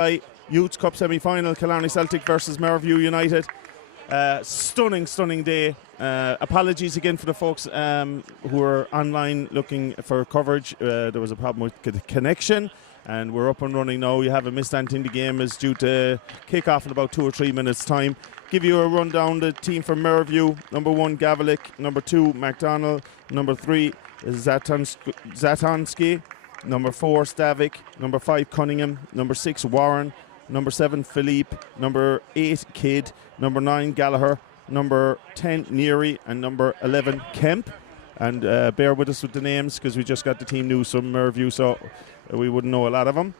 FAI Youth Cup semi-final, Killarney Celtic versus Mervue United. Stunning day. Apologies again for the folks who were online looking for coverage. There was a problem with the connection, and we're up and running now. You haven't missed anything. The game is due to kick off in about 2 or 3 minutes' time. Give you a rundown. The team from Mervue: number 1, Gavalik; number 2, MacDonald; number 3 is Zatonski; number 4, Stavik; number 5, Cunningham; number 6, Warren; number 7, Philippe; number 8, Kidd; number 9, Gallagher; number 10, Neary; and number 11, Kemp. And bear with us with the names because we just got the team news from Mervue, so we wouldn't know a lot of them.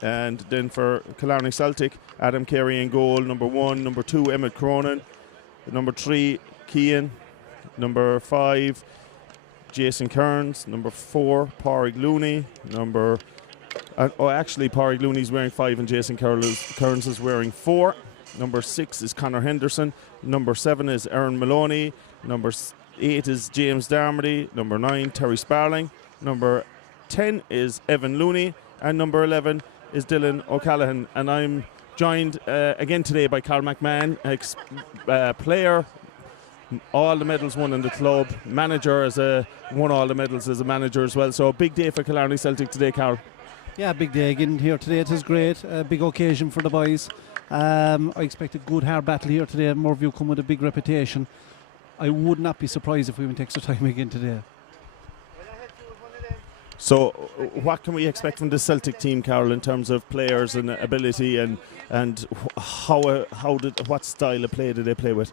And then for Killarney Celtic, Adam Carey in goal; number 1, number 2, Emmett Cronin; number 3, Keane; number 5, Jason Kearns; number 4, Pádraig Looney; Pádraig Looney's wearing 5 and Jason Kearns is wearing 4. Number 6 is Conor Henderson; number 7 is Aaron Maloney; number 8 is James Darmody; number 9, Terry Sparling; number 10 is Evan Looney; and number 11 is Dylan O'Callaghan. And I'm joined again today by Carl McMahon, player, all the medals won in the club, manager won all the medals as a manager as well. So a big day for Killarney Celtic today, Carl. Yeah, big day again here today. It is great. A big occasion for the boys. I expect a good hard battle here today. Mervue come with a big reputation. I would not be surprised if we went extra time again today. So what can we expect from the Celtic team, Carol, in terms of players and ability, and what style of play do they play with?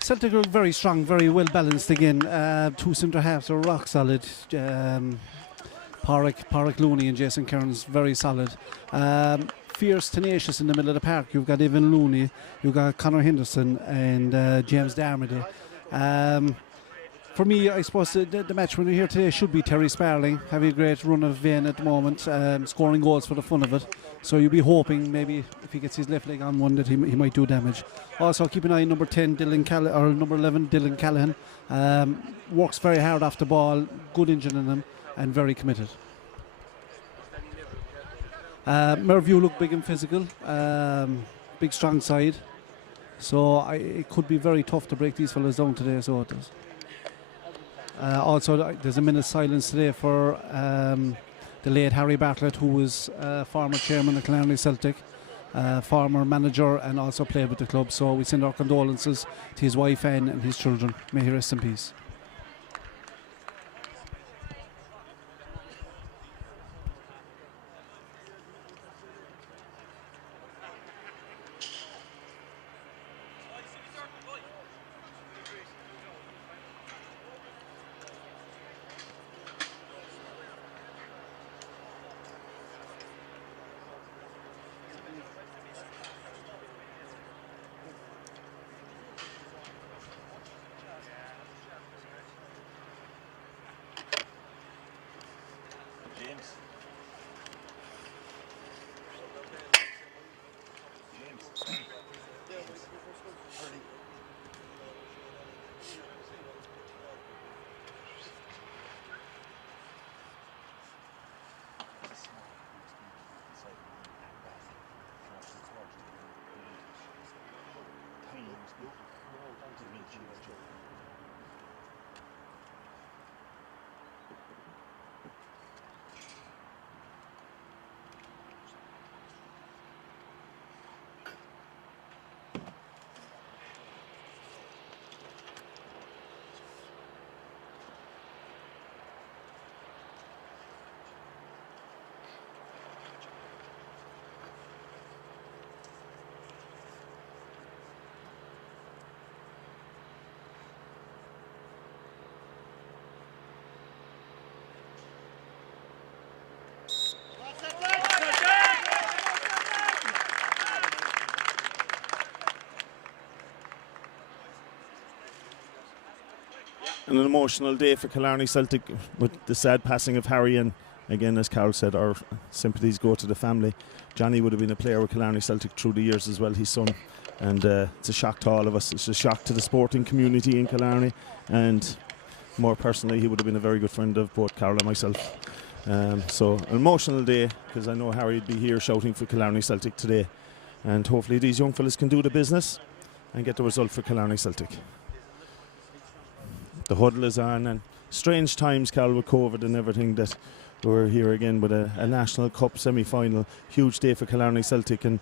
Celtic are very strong, very well balanced again. 2 centre halves are rock solid. Pádraig Looney and Jason Kearns, very solid. Fierce, tenacious in the middle of the park. You've got Evan Looney, you've got Conor Henderson and James Darmody. For me, I suppose the match winner here today should be Terry Sparling, having a great run of vein at the moment, scoring goals for the fun of it. So you'll be hoping maybe if he gets his left leg on one that he might do damage. Also keep an eye on number 10, number 11, Dylan Callahan. Works very hard off the ball, good engine in him, and very committed. Mervue look big and physical, big strong side. So it could be very tough to break these fellas down today, so it does. Also, there's a minute's silence today for the late Harry Bartlett, who was former chairman of Killarney Celtic, former manager, and also played with the club. So we send our condolences to his wife Anne and his children. May he rest in peace. An emotional day for Killarney Celtic with the sad passing of Harry, and again, as Carol said, our sympathies go to the family. Johnny would have been a player with Killarney Celtic through the years as well, his son, and it's a shock to all of us. It's a shock to the sporting community in Killarney, and more personally, he would have been a very good friend of both Carol and myself. So an emotional day, because I know Harry would be here shouting for Killarney Celtic today, and hopefully these young fellas can do the business and get the result for Killarney Celtic. The huddle is on, and strange times, Carl, with COVID and everything, that we're here again with a National Cup semi-final. Huge day for Killarney Celtic, and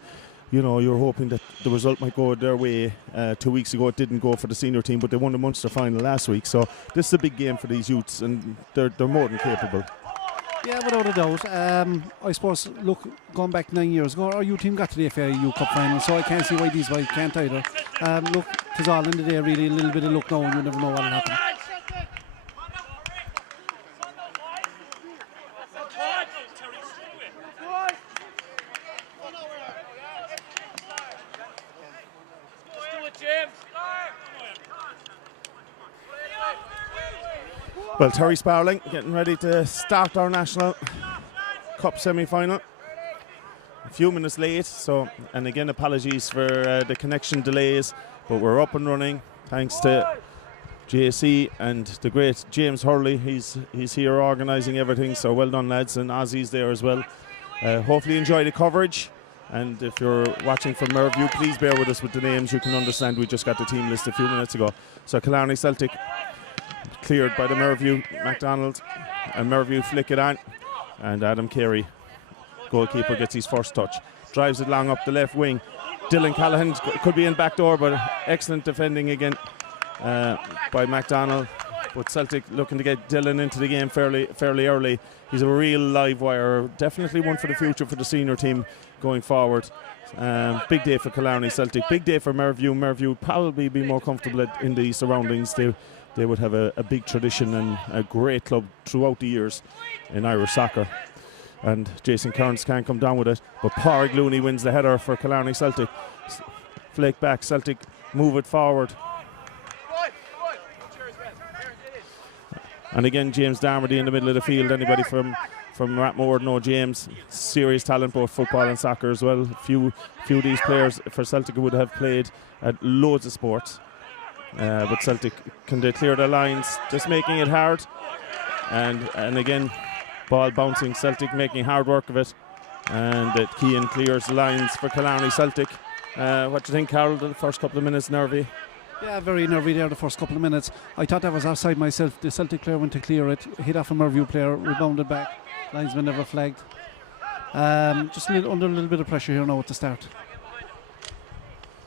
you know, you're hoping that the result might go their way. 2 weeks ago it didn't go for the senior team, but they won the Munster final last week, so this is a big game for these youths, and they're more than capable. Yeah, without a doubt. I suppose, look, going back 9 years ago, our youth team got to the FAI Youth Cup final, so I can't see why these guys can't either. Look, it's all in the day, really, a little bit of luck now, and you never know what will happen. Well, Terry Sparling getting ready to start our National Cup semi-final. A few minutes late, so, and again apologies for the connection delays, but we're up and running thanks to JC and the great James Hurley. He's here organising everything, so well done, lads, and Ozzy's there as well. Hopefully enjoy the coverage, and if you're watching from Mervue, please bear with us with the names. You can understand we just got the team list a few minutes ago. So Killarney Celtic cleared by the Mervue MacDonald, and Mervue flick it on, and Adam Carey, goalkeeper, gets his first touch, drives it long up the left wing. Dylan Callahan could be in back door, but excellent defending again by MacDonald. But Celtic looking to get Dylan into the game fairly early. He's a real live wire, definitely one for the future for the senior team going forward. Big day for Killarney Celtic, big day for Mervue. Mervue probably be more comfortable in the surroundings. They would have a big tradition and a great club throughout the years in Irish soccer. And Jason Kearns can't come down with it, but Pádraig Looney wins the header for Killarney Celtic. Flake back, Celtic move it forward. And again, James Darmody in the middle of the field. Anybody from Rathmore know James? Serious talent, both football and soccer as well. Few of these players for Celtic would have played at loads of sports. But Celtic, can they clear their lines? Just making it hard. And again, ball bouncing, Celtic making hard work of it. And Keane clears the lines for Killarney Celtic. What do you think, Carol, the first couple of minutes, nervy? Yeah, very nervy there the first couple of minutes. I thought that was offside myself. The Celtic player went to clear it, hit off a Mervue player, rebounded back. Linesman never flagged. Just under a little bit of pressure here now at the start.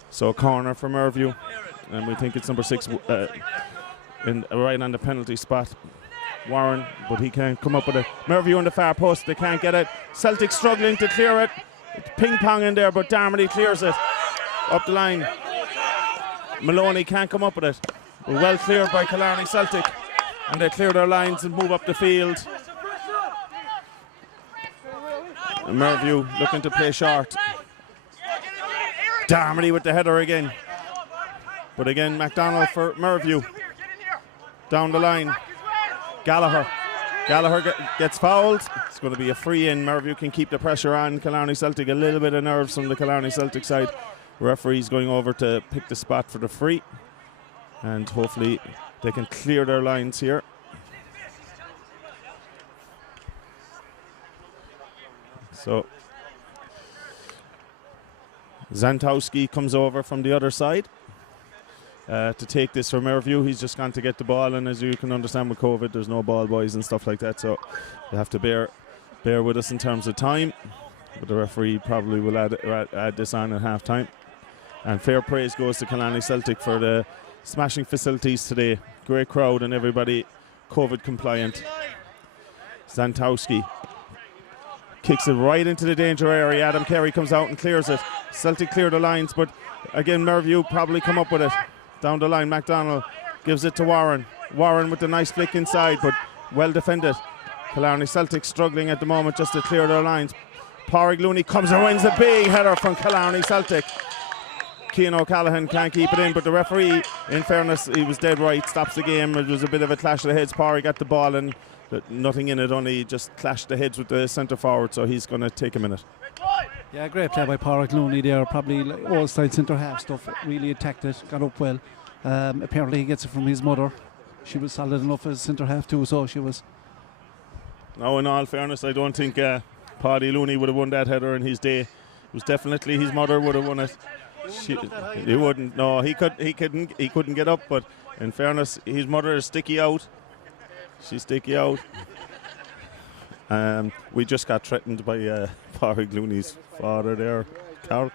So corner for Mervue, and we think it's number 6 right on the penalty spot. Warren, but he can't come up with it. Mervue on the far post, they can't get it. Celtic struggling to clear it. Ping pong in there, but Darmody clears it up the line. Maloney can't come up with it. Well cleared by Killarney Celtic, and they clear their lines and move up the field. And Mervue looking to play short. Darmody with the header again. But again, MacDonald for Mervue. Down the line. Gallagher gets fouled. It's going to be a free in. Mervue can keep the pressure on Killarney Celtic. A little bit of nerves from the Killarney Celtic side. Referee's going over to pick the spot for the free, and hopefully they can clear their lines here. So Zantowski comes over from the other side to take this from Mervue. He's just gone to get the ball, and as you can understand with COVID, there's no ball boys and stuff like that, so you have to bear with us in terms of time. But the referee probably will add this on at half time. And fair praise goes to Killarney Celtic for the smashing facilities today. Great crowd and everybody COVID compliant. Zantowski kicks it right into the danger area. Adam Carey comes out and clears it. Celtic clear the lines, but again Mervue probably come up with it. Down the line, MacDonald gives it to Warren. Warren with the nice flick inside, but well defended. Killarney Celtic struggling at the moment just to clear their lines. Pádraig Looney comes and wins a big header from Killarney Celtic. Cian O'Callaghan can't keep it in, but the referee, in fairness, he was dead right, stops the game. It was a bit of a clash of the heads. Pádraig got the ball and nothing in it, only just clashed the heads with the centre forward, so he's going to take a minute. Yeah, great play by Pádraig Looney there. Probably all style centre half stuff. Really attacked it, got up well. Apparently he gets it from his mother. She was solid enough as centre half too, so she was. Now, in all fairness, I don't think Paddy Looney would have won that header in his day. It was definitely his mother would have won it. He wouldn't. No, he couldn't get up. But in fairness, his mother is sticky out. She's sticky out. We just got threatened by Pádraig Looney's father there, Carl.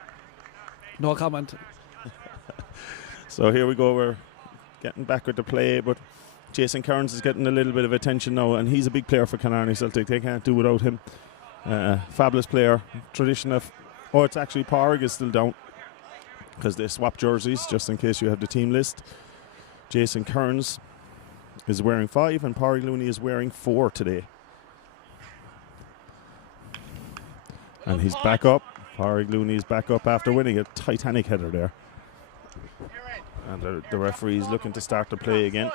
No comment. So here we go. We're getting back with the play, but Jason Kearns is getting a little bit of attention now, and he's a big player for Killarney Celtic. They can't do without him. Fabulous player. Tradition of... Oh, it's actually Pádraig is still down because they swap jerseys, just in case you have the team list. Jason Kearns is wearing 5 and Pádraig Looney is wearing 4 today. And he's back up. Pádraig Looney is back up after winning a Titanic header there. And the referee is looking to start the play again.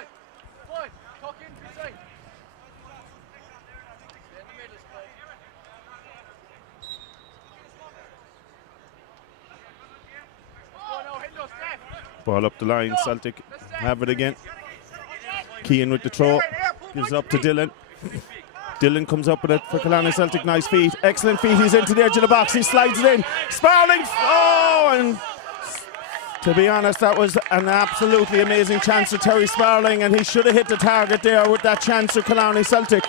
Ball up the line, Celtic have it again. Keane with the throw, gives it up to Dylan. Dylan comes up with it for Killarney Celtic. Nice feet, excellent feet. He's into the edge of the box. He slides it in. Sparling. Oh, and to be honest, that was an absolutely amazing chance for Terry Sparling, and he should have hit the target there with that chance for Killarney Celtic.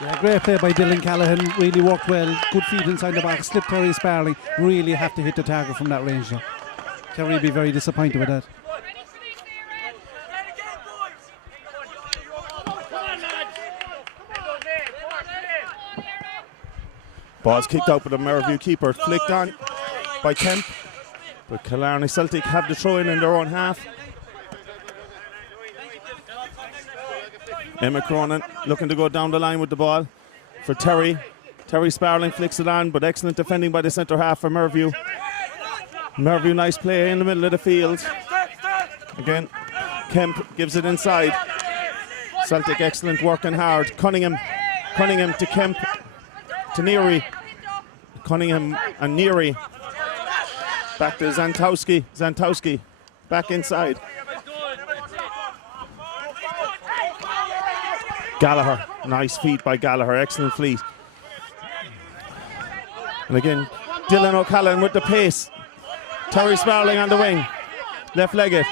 Yeah, great play by Dylan Callaghan. Really worked well. Good feet inside the box. Slip Terry Sparling. Really have to hit the target from that range though. Terry will be very disappointed with that. Ball's kicked out with a Mervue keeper, flicked on by Kemp. But Killarney Celtic have the throw in their own half. Emma Cronin looking to go down the line with the ball for Terry. Terry Sparling flicks it on, but excellent defending by the centre half for Mervue. Mervue, nice play in the middle of the field. Again, Kemp gives it inside. Celtic excellent, working hard. Cunningham to Kemp, to Neary. Cunningham and Neary. Back to Zantowski. Zantowski back inside. Gallagher, nice feet by Gallagher, excellent fleet. And again, Dylan O'Callaghan with the pace. Terry Sparling on the wing, left-legged.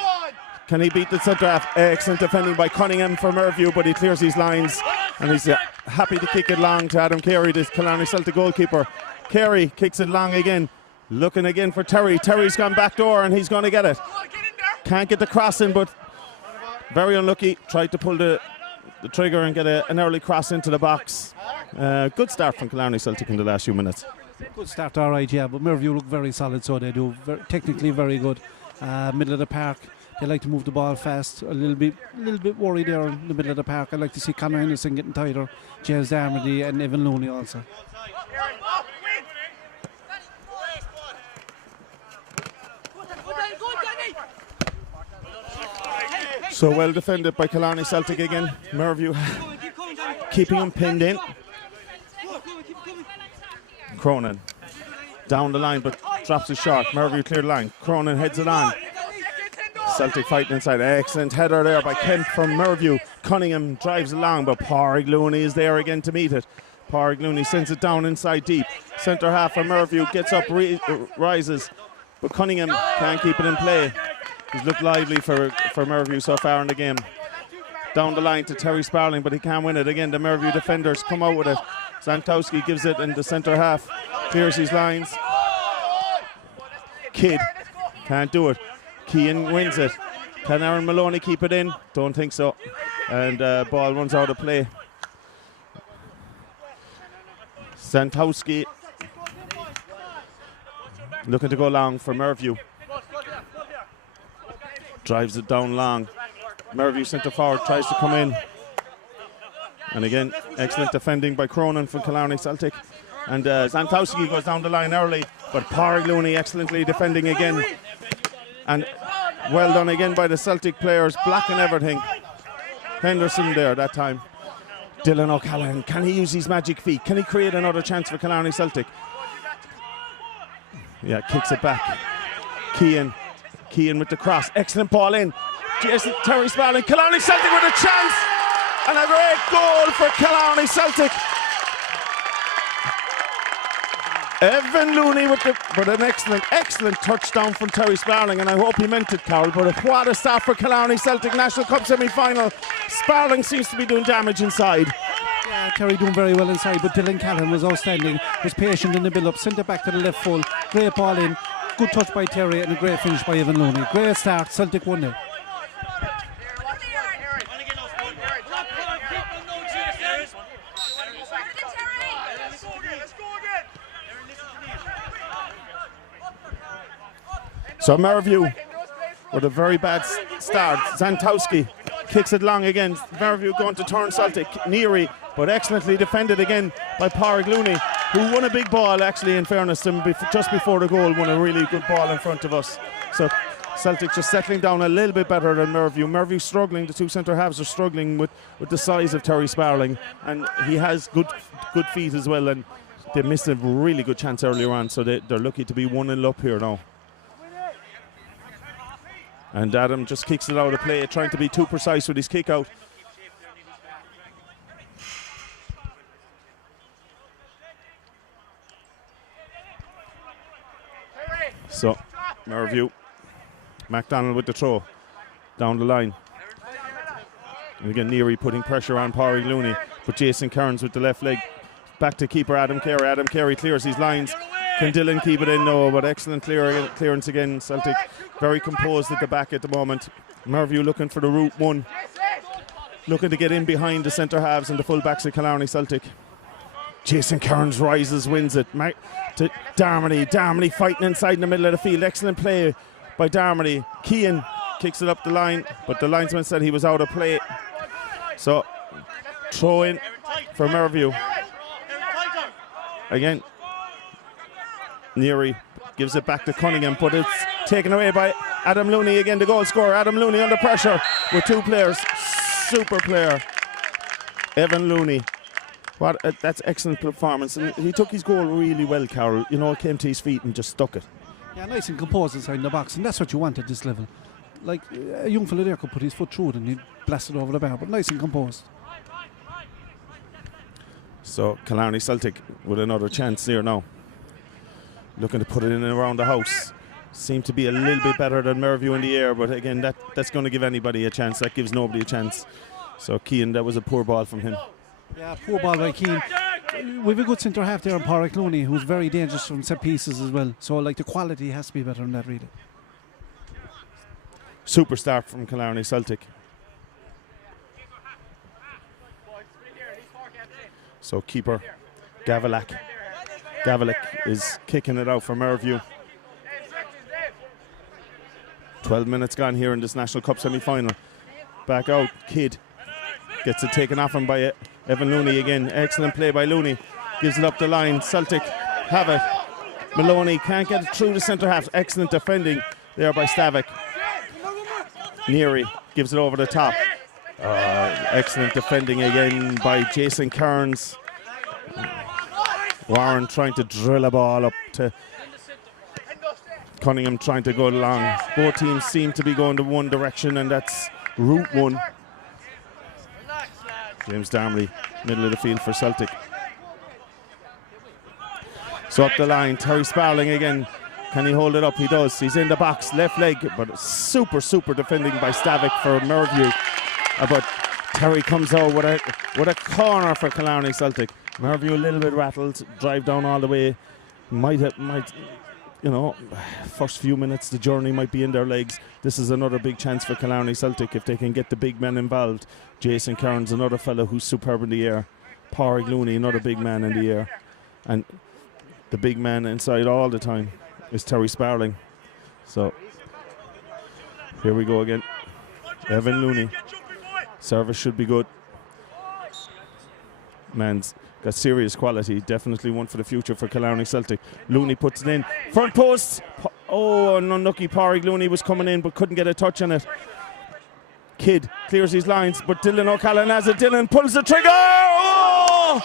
Can he beat the centre half? Excellent defending by Cunningham for Mervue, but he clears his lines. And he's happy to kick it long to Adam Carey, the Killarney Celtic goalkeeper. Carey kicks it long again. Looking again for Terry. Terry's gone back door and he's going to get it. Can't get the cross in, but very unlucky. Tried to pull the trigger and get an early cross into the box. Good start from Killarney Celtic in the last few minutes. Good start, all right, yeah, but Mervue look very solid, so they do. Technically very good. Middle of the park, they like to move the ball fast. A little bit worried there in the middle of the park. I like to see Conor Henderson getting tighter, James Darmody and Evan Looney also. So well defended by Killarney Celtic again. Mervue keeping him pinned in. Cronin down the line but drops it short. Mervue cleared the line. Cronin heads it on. Celtic fighting inside. Excellent header there by Kemp from Mervue. Cunningham drives along, but Pádraig Looney is there again to meet it. Pádraig Looney sends it down inside deep. Centre half for Mervue gets up, rises, but Cunningham can't keep it in play. He's looked lively for Mervue so far in the game. Down the line to Terry Sparling, but he can't win it. Again, the Mervue defenders come out with it. Zantowski gives it in the centre half. Clears his lines. Kidd can't do it. Keane wins it. Can Aaron Maloney keep it in? Don't think so. And ball runs out of play. Zantowski looking to go long for Mervue. Drives it down long. Mervue centre forward tries to come in. And again, excellent defending by Cronin from Killarney Celtic. And Zantowski goes down the line early, but Pádraig Looney excellently defending again. And well done again by the Celtic players, blocking everything. Henderson there that time. Dylan O'Callaghan, can he use his magic feet? Can he create another chance for Killarney Celtic? Yeah, kicks it back. Keane with the cross. Excellent ball in. Terry Sparling. Killarney Celtic with a chance. And a great goal for Killarney Celtic. Evan Looney with an excellent touchdown from Terry Sparling, and I hope he meant it, Carol. But what a start for Killarney Celtic National Cup semi-final. Sparling seems to be doing damage inside. Yeah, Terry doing very well inside, but Dylan Callan was outstanding. Was patient in the build-up, sent it back to the left full. Great ball in, good touch by Terry, and a great finish by Evan Looney. Great start, Celtic 1-0. So Mervue with a very bad start. Zantowski kicks it long again. Mervue going to turn Celtic. Neary, but excellently defended again by Pádraig Looney, who won a big ball actually, in fairness to him, just before the goal, won a really good ball in front of us. So Celtic just settling down a little bit better than Mervue. Mervue struggling, the two centre halves are struggling with the size of Terry Sparling, and he has good feet as well, and they missed a really good chance earlier on, so they're lucky to be 1-0 up here now. And Adam just kicks it out of play, trying to be too precise with his kick out. So, Mervue, MacDonald with the throw down the line. And again, Neary putting pressure on Pádraig Looney, but Jason Kearns with the left leg. Back to keeper Adam Carey. Adam Carey clears his lines. Can Dylan keep it in? No, but excellent clearance again. Celtic very composed at the back at the moment. Mervue looking for the route one. Looking to get in behind the centre halves and the full backs of Killarney Celtic. Jason Kearns rises, wins it. To Darmody. Darmody fighting inside in the middle of the field. Excellent play by Darmody. Keane kicks it up the line, but the linesman said he was out of play. So, throw in for Mervue. Again, Neary gives it back to Cunningham, but it's taken away by Adam Looney again, the goal scorer. Adam Looney under pressure with two players. Super player, Evan Looney. That's excellent performance. And he took his goal really well, Carol. You know, came to his feet and just stuck it. Yeah, nice and composed inside the box, and that's what you want at this level. Like, a young fella there could put his foot through it and he'd blast it over the bar, but nice and composed. So, Killarney Celtic with another chance here now. Looking to put it in and around the house. Seem to be a little bit better than Mervue in the air, but again, that's going to give anybody a chance. That gives nobody a chance. So Keane, that was a poor ball from him. Yeah, poor ball by Keane. We've a good centre half there on Pádraig Looney, who's very dangerous from set pieces as well. So, like, the quality has to be better than that, really. Super start from Killarney Celtic. So keeper Gavalak is kicking it out for Mervue. 12 minutes gone here in this National Cup semi-final. Back out, Kidd gets it taken off him by Evan Looney again. Excellent play by Looney. Gives it up the line. Celtic have it. Maloney can't get it through the centre half. Excellent defending there by Stavik. Neary gives it over the top. Excellent defending again by Jason Kearns. Warren trying to drill a ball up to Cunningham, trying to go long. Both teams seem to be going to one direction, and that's route one. James Darmley, middle of the field for Celtic. So up the line, Terry Sparling again. Can he hold it up? He does. He's in the box, left leg, but super defending by Stavik for Mervue. But Terry comes out with a corner for Killarney Celtic. Mervue a little bit rattled, drive down all the way. Might, you know, first few minutes the journey might be in their legs. This is another big chance for Killarney Celtic if they can get the big men involved. Jason Kearns, another fellow who's superb in the air. Pádraig Looney, another big man in the air. And the big man inside all the time is Terry Sparling. So here we go again. Evan Looney. Service should be good. Man's got serious quality. Definitely one for the future for Killarney Celtic. Looney puts it in. Front post. Oh, an unlucky Pádraig Looney was coming in but couldn't get a touch on it. Kidd clears his lines, but Dylan O'Callaghan has it. Dylan pulls the trigger. Oh!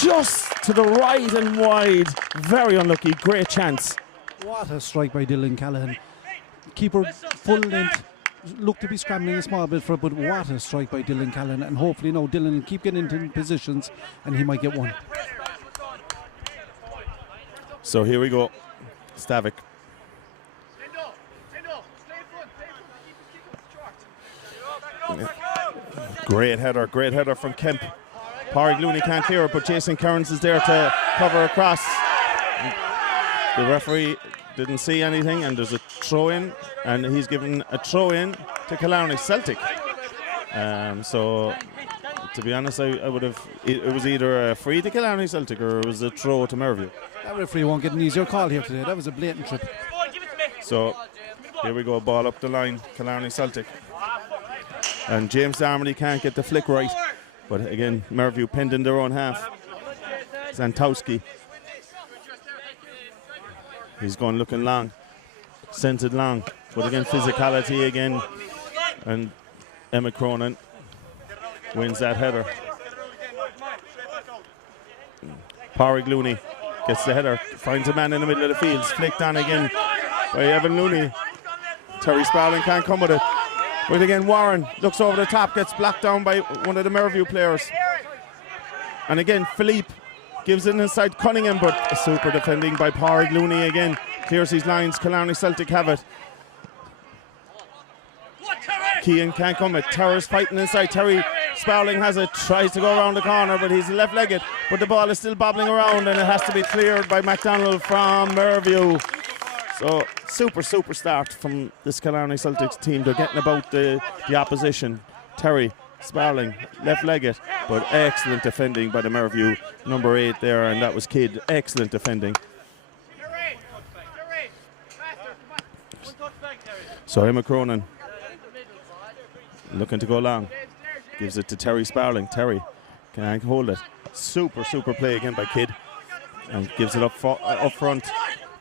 Just to the right and wide. Very unlucky. Great chance. What a strike by Dylan Callahan. Keeper full length. Looked to be scrambling a small bit for it, but what a strike by Dylan Callahan. And hopefully now Dylan will keep getting into positions and he might get one. So here we go. Stavik. Great header from Kemp. Pádraig Looney can't clear it, but Jason Kearns is there to cover across. The referee didn't see anything, and there's a throw-in, and he's given a throw-in to Killarney Celtic. So, to be honest, I would have. It was either a free to Killarney Celtic or it was a throw to Mervue. That referee won't get an easier call here today. That was a blatant trip. So, here we go, ball up the line, Killarney Celtic. And James Darmody can't get the flick right. But again, Mervue pinned in their own half. Zantowski. He's going looking long. Sent it long. But again, physicality again. And Emma Cronin wins that header. Pádraig Looney gets the header. Finds a man in the middle of the field. Flicked on again by Evan Looney. Terry Sparling can't come with it. But again, Warren looks over the top, gets blocked down by one of the Mervue players. And again, Philippe gives it inside Cunningham, but a super defending by Pádraig Looney again. Clears his lines, Killarney Celtic have it. Keane can't come it. Terry's fighting inside. Terry Sparling has it, tries to go around the corner, but he's left-legged. But the ball is still bobbling around, and it has to be cleared by McDonald from Mervue. So, super start from this Killarney Celtics team. They're getting about the opposition. Terry Sparling, left-legged, but excellent defending by the Mervue number 8 there, and that was Kidd. Excellent defending. So Emma Cronin looking to go long. Gives it to Terry Sparling. Terry can't hold it. Super play again by Kidd. And gives it up front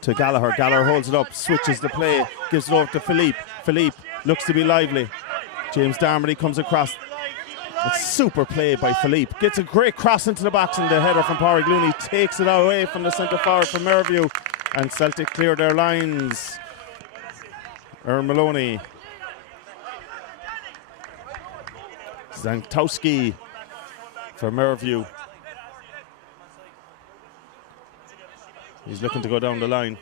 to Gallagher. Gallagher holds it up, switches the play, gives it over to Philippe. Philippe looks to be lively. James Darmody comes across. It's super play by Philippe. Gets a great cross into the box, and the header from Pádraig Looney takes it away from the centre forward from Mervue. And Celtic clear their lines. Earl Maloney. Zantowski for Mervue. He's looking to go down the line.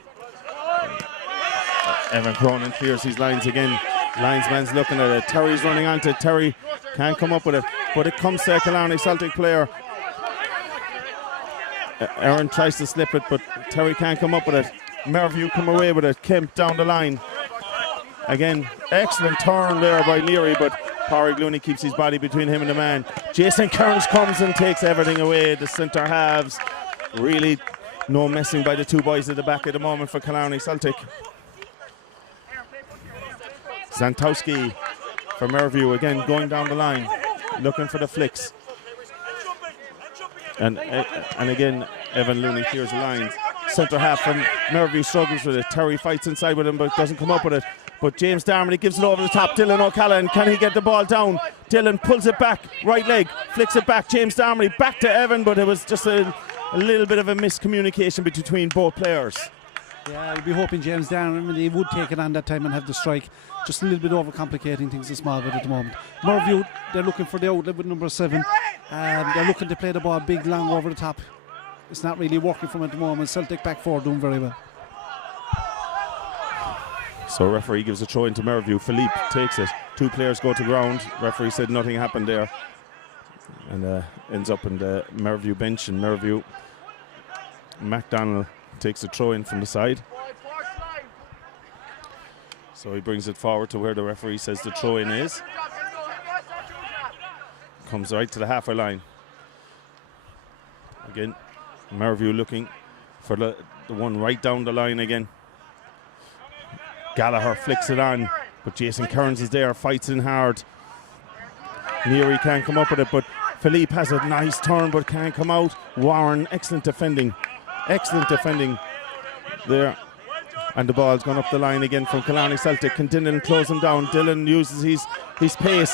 Evan Cronin clears his lines again. Linesman's looking at it. Terry's running onto it. Terry can't come up with it, but it comes to a Killarney Celtic player. Aaron tries to slip it, but Terry can't come up with it. Mervue come away with it. Kemp down the line. Again, excellent turn there by Leary, but Pádraig Looney keeps his body between him and the man. Jason Kearns comes and takes everything away. The centre halves. Really no messing by the two boys at the back at the moment for Killarney Celtic. Zantowski for Mervue again going down the line, looking for the flicks. And again, Evan Looney clears the lines. Centre half from Mervue struggles with it. Terry fights inside with him but doesn't come up with it. But James Darmody gives it over the top. Dylan O'Callaghan, can he get the ball down? Dylan pulls it back, right leg, flicks it back. James Darmody back to Evan, but it was just a little bit of a miscommunication between both players. Yeah, I'd be hoping James Darmody would take it on that time and have the strike. Just a little bit overcomplicating things a small bit at the moment. Mervue, they're looking for the outlet with number 7. They're looking to play the ball big, long over the top. It's not really working for them at the moment. Celtic back 4 doing very well. So referee gives a throw into Mervue. Philippe takes it. 2 players go to ground. Referee said nothing happened there. And ends up in the Mervue bench. And Mervue, MacDonald takes a throw in from the side. So he brings it forward to where the referee says the throw in is. Comes right to the halfway line. Again, Mervue looking for the one right down the line again. Gallagher flicks it on, but Jason Kearns is there, fights in hard. Neary can't come up with it, but Philippe has a nice turn but can't come out. Warren, excellent defending there. And the ball's gone up the line again from Killarney Celtic. Can Dylan close him down? Dylan uses his pace.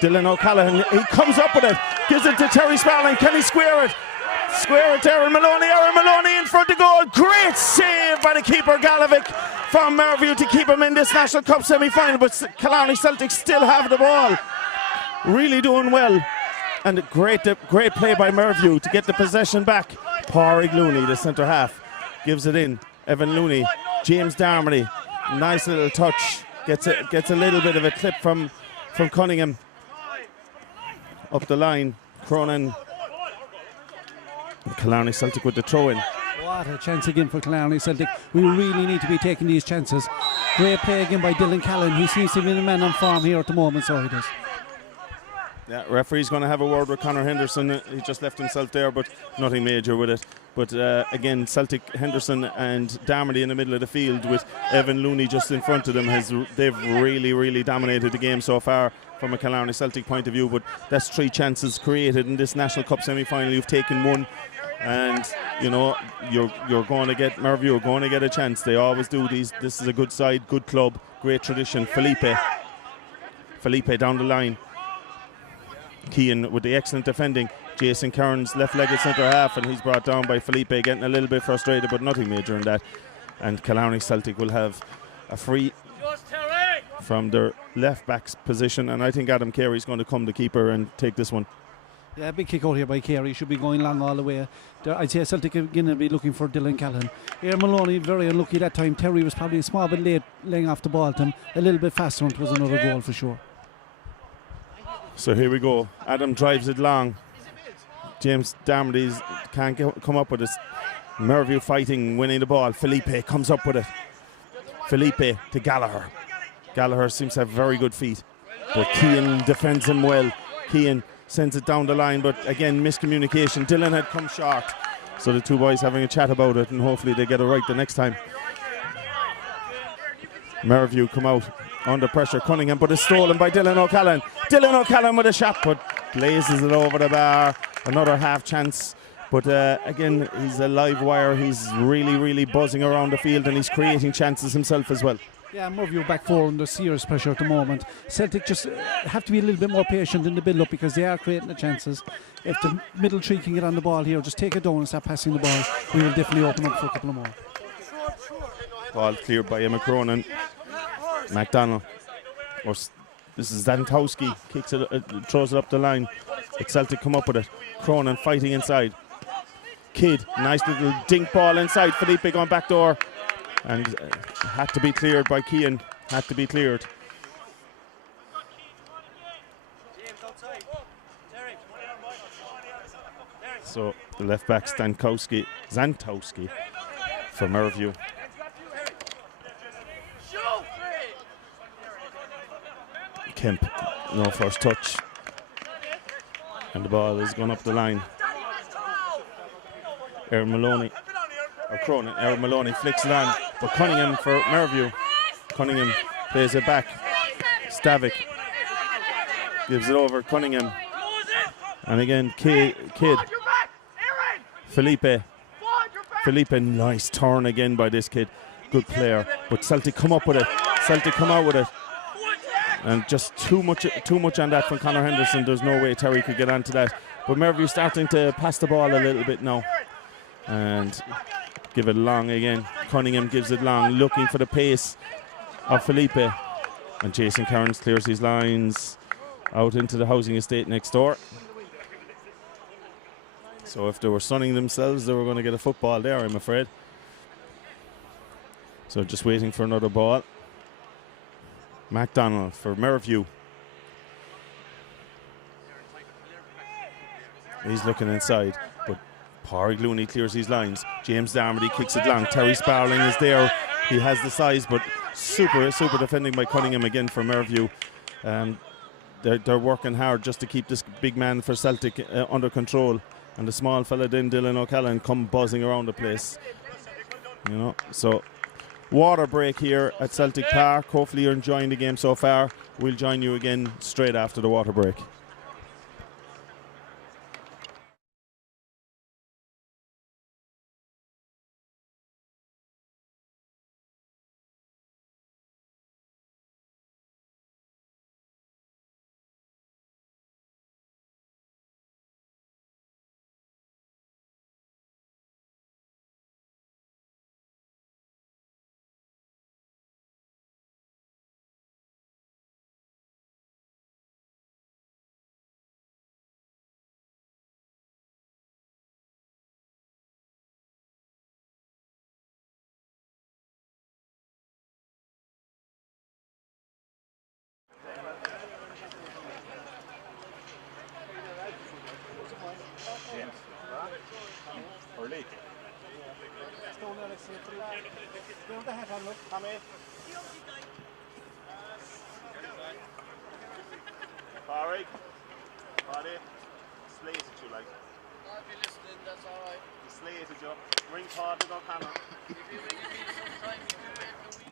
Dylan O'Callaghan, he comes up with it, gives it to Terry Sparling. Can he square it? Square it to Aaron Maloney. Aaron Maloney in front of goal. Great save by the keeper Galovic from Mervue to keep him in this National Cup semi-final. But Killarney Celtic still have the ball. Really doing well. And a great play by Mervue to get the possession back. Pádraig Looney, the centre half. gives it in. Evan Looney, James Darmody, nice little touch. Gets a little bit of a clip from Cunningham. Up the line, Cronin. Killarney Celtic with the throw in. What a chance again for Killarney Celtic. We really need to be taking these chances. Great play again by Dylan Callan. He seems to be the man on form here at the moment, so he does. Yeah, referee's going to have a word with Conor Henderson. He just left himself there, but nothing major with it. But again, Celtic, Henderson and Darmody in the middle of the field with Evan Looney just in front of them. They've really dominated the game so far from a Killarney Celtic point of view. But that's 3 chances created in this National Cup semi-final. You've taken 1. And you know you're going to get Mervue. You're going to get a chance. They always do these. This is a good side, good club, great tradition. Felipe down the line. Keane with the excellent defending. Jason Kearns left-legged centre half, and he's brought down by Felipe, getting a little bit frustrated, but nothing major in that. And Killarney Celtic will have a free from their left-back's position, and I think Adam Carey's going to come the keeper and take this one. Yeah, big kick out here by Carey. Should be going long all the way. I'd say Celtic again will be looking for Dylan Callan. Here Maloney very unlucky that time. Terry was probably a small bit late laying off the ball to him. A little bit faster and it was another goal for sure. So here we go. Adam drives it long. James Darmody can't come up with it. Mervue fighting, winning the ball. Felipe comes up with it. Felipe to Gallagher. Gallagher seems to have very good feet, but Keane defends him well. Keane sends it down the line, but again, miscommunication. Dylan had come short. So the two boys having a chat about it, and hopefully they get it right the next time. Mervue come out under pressure. Cunningham, but it's stolen by Dylan O'Callaghan. Dylan O'Callaghan with a shot, but blazes it over the bar. Another half chance. But again, he's a live wire. He's really buzzing around the field, and he's creating chances himself as well. Yeah, Mervue back 4 under serious pressure at the moment. Celtic just have to be a little bit more patient in the build-up because they are creating the chances. If the middle 3 can get on the ball here, just take it down and start passing the ball. We will definitely open up for a couple of more. Ball cleared by Emma Cronin. McDonald. This is Zantowski. Kicks it, throws it up the line. But Celtic come up with it. Cronin fighting inside. Kidd, nice little dink ball inside. Felipe going back door. And had to be cleared by Keane. Had to be cleared. So the left back Zantowski for Mervue. Kemp, no first touch. And the ball is going up the line. Aaron Maloney. Or Cronin. Aaron Maloney flicks it on. But Cunningham for Mervue. Cunningham plays it back. Stavik gives it over. Cunningham. And again, Kidd. Felipe, nice turn again by this kid. Good player. But Celtic come up with it. Celtic come out with it. And just too much on that from Conor Henderson. There's no way Terry could get onto that. But Mervue starting to pass the ball a little bit now. And give it long again. Cunningham gives it long, looking for the pace of Felipe. And Jason Kearns clears his lines out into the housing estate next door. So if they were sunning themselves, they were going to get a football there, I'm afraid. So just waiting for another ball. MacDonald for Mervue. He's looking inside, but Pádraig Looney clears his lines. James Darmody kicks it long. Terry Sparling is there. He has the size, but super defending by Cunningham again for Mervue. They're working hard just to keep this big man for Celtic under control. And the small fella then, Dylan O'Callaghan, come buzzing around the place. You know, so water break here at Celtic Park. Hopefully you're enjoying the game so far. We'll join you again straight after the water break. Barry, Barry, slated you like. I'll be listening, that's alright. Slated you. Ring Todd and O'Connor. If you ring me sometime, if you wait a week.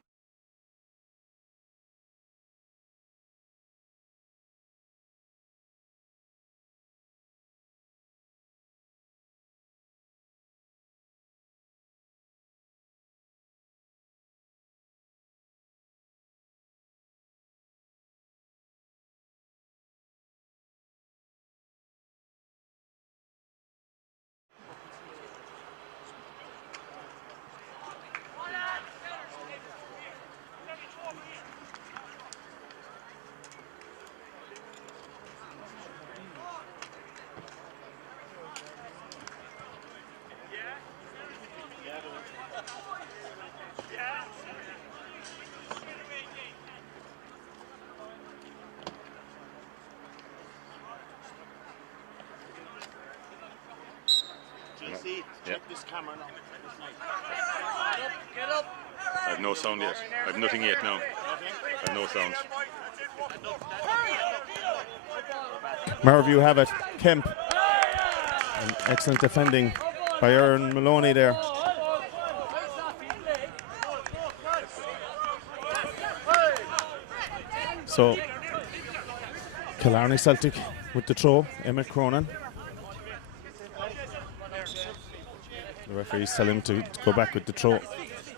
JC, check this camera now. Get up! I have no sound yet. I have nothing yet now. I have no sound. Mervue have it. Kemp. And excellent defending by Aaron Maloney there. So, Killarney Celtic with the throw. Emmett Cronin. The referees tell him to go back with the throw.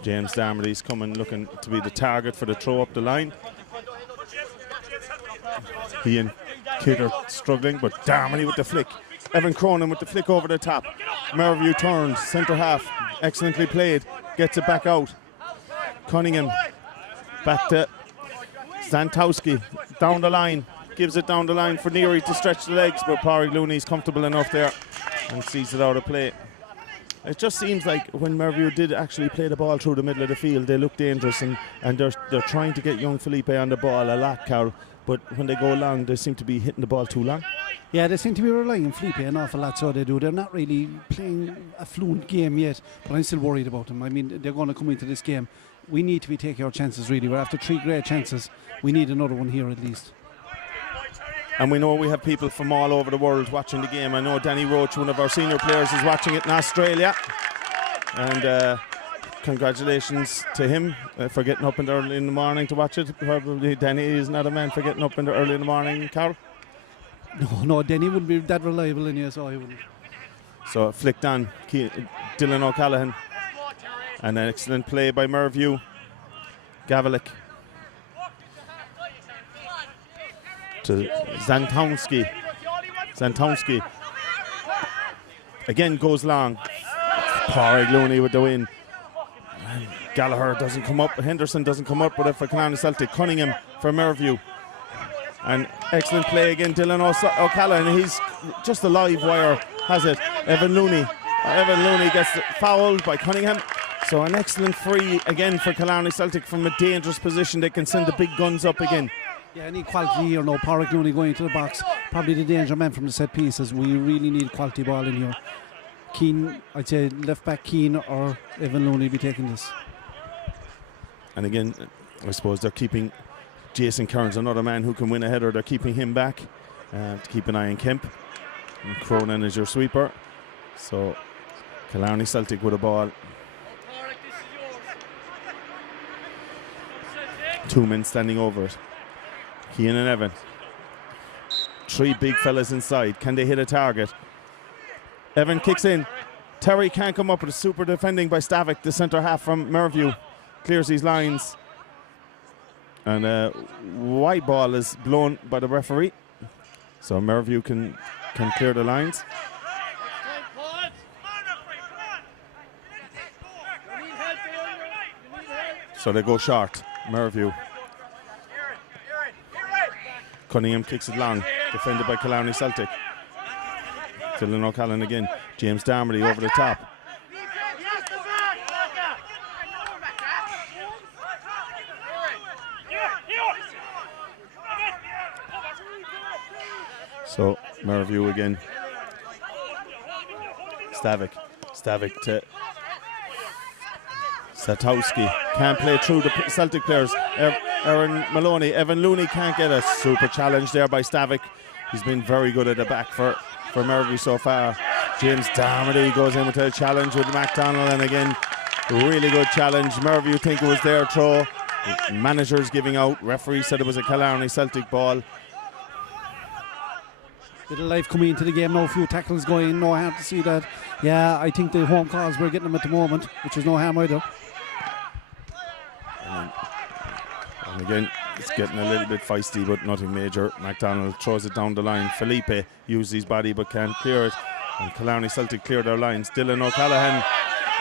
James Darmody's coming, looking to be the target for the throw up the line. He and Kidd are struggling, but Darmody with the flick. Evan Cronin with the flick over the top. Mervue turns, centre half, excellently played, gets it back out. Cunningham back to Zantowski, down the line, gives it down the line for Neary to stretch the legs, but Pádraig Looney's comfortable enough there and sees it out of play. It just seems like when Mervue did actually play the ball through the middle of the field, they look dangerous, and they're trying to get young Felipe on the ball a lot, Carl. But when they go long, they seem to be hitting the ball too long. Yeah, they seem to be relying on Felipe an awful lot, so they do. They're not really playing a fluent game yet, but I'm still worried about them. I mean, they're going to come into this game. We need to be taking our chances, really. We're after 3 great chances. We need another one here at least. And we know we have people from all over the world watching the game. I know Danny Roach, one of our senior players, is watching it in Australia. And congratulations to him for getting up early in the morning to watch it. Probably Danny is not a man for getting up early in the morning, Carl. No, Danny wouldn't be that reliable in here, so he wouldn't. So flicked on Dylan O'Callaghan. And an excellent play by Mervue. Gavalik to Zantowski. Zantowski again goes long. Pádraig Looney with the win. And Gallagher doesn't come up. Henderson doesn't come up with it for Killarney Celtic. Cunningham for Mervue. And excellent play again, Dylan O'Callaghan. He's just a live wire, has it. Evan Looney gets fouled by Cunningham. So an excellent free again for Killarney Celtic from a dangerous position. They can send the big guns up again. Yeah, any quality here now. Pádraig Looney going into the box. Probably the danger man from the set pieces. We really need quality ball in here. Keane, I'd say left back Keane or Evan Looney be taking this. And again, I suppose they're keeping Jason Kearns, another man who can win a header. They're keeping him back to keep an eye on Kemp. And Cronin is your sweeper. So Killarney Celtic with a ball. 2 men standing over it. Keane and Evan. 3 big fellas inside. Can they hit a target? Evan kicks in. Terry can't come up with a super defending by Stavik, the centre half from Mervue. Clears his lines. And a white ball is blown by the referee. So Mervue can clear the lines. So they go short. Mervue. Cunningham kicks it long, defended by Killarney Celtic. Dylan O'Callaghan again. James Darmody over the top. So Mervue again. Stavik to Satowski can't play through the Celtic players. Aaron Maloney, Evan Looney can't get a super challenge there by Stavik. He's been very good at the back for Mervue so far. James Darmody goes in with a challenge with McDonald, and again, really good challenge. Mervue think it was their throw. Managers giving out. Referee said it was a Killarney Celtic ball. Bit of life coming into the game, no few tackles going, no harm to see that. Yeah, I think the home calls, we're getting them at the moment, which is no harm either. And again, it's getting a little bit feisty, but nothing major. McDonald throws it down the line. Felipe used his body but can't clear it. And Killarney Celtic clear their lines. Dylan O'Callaghan,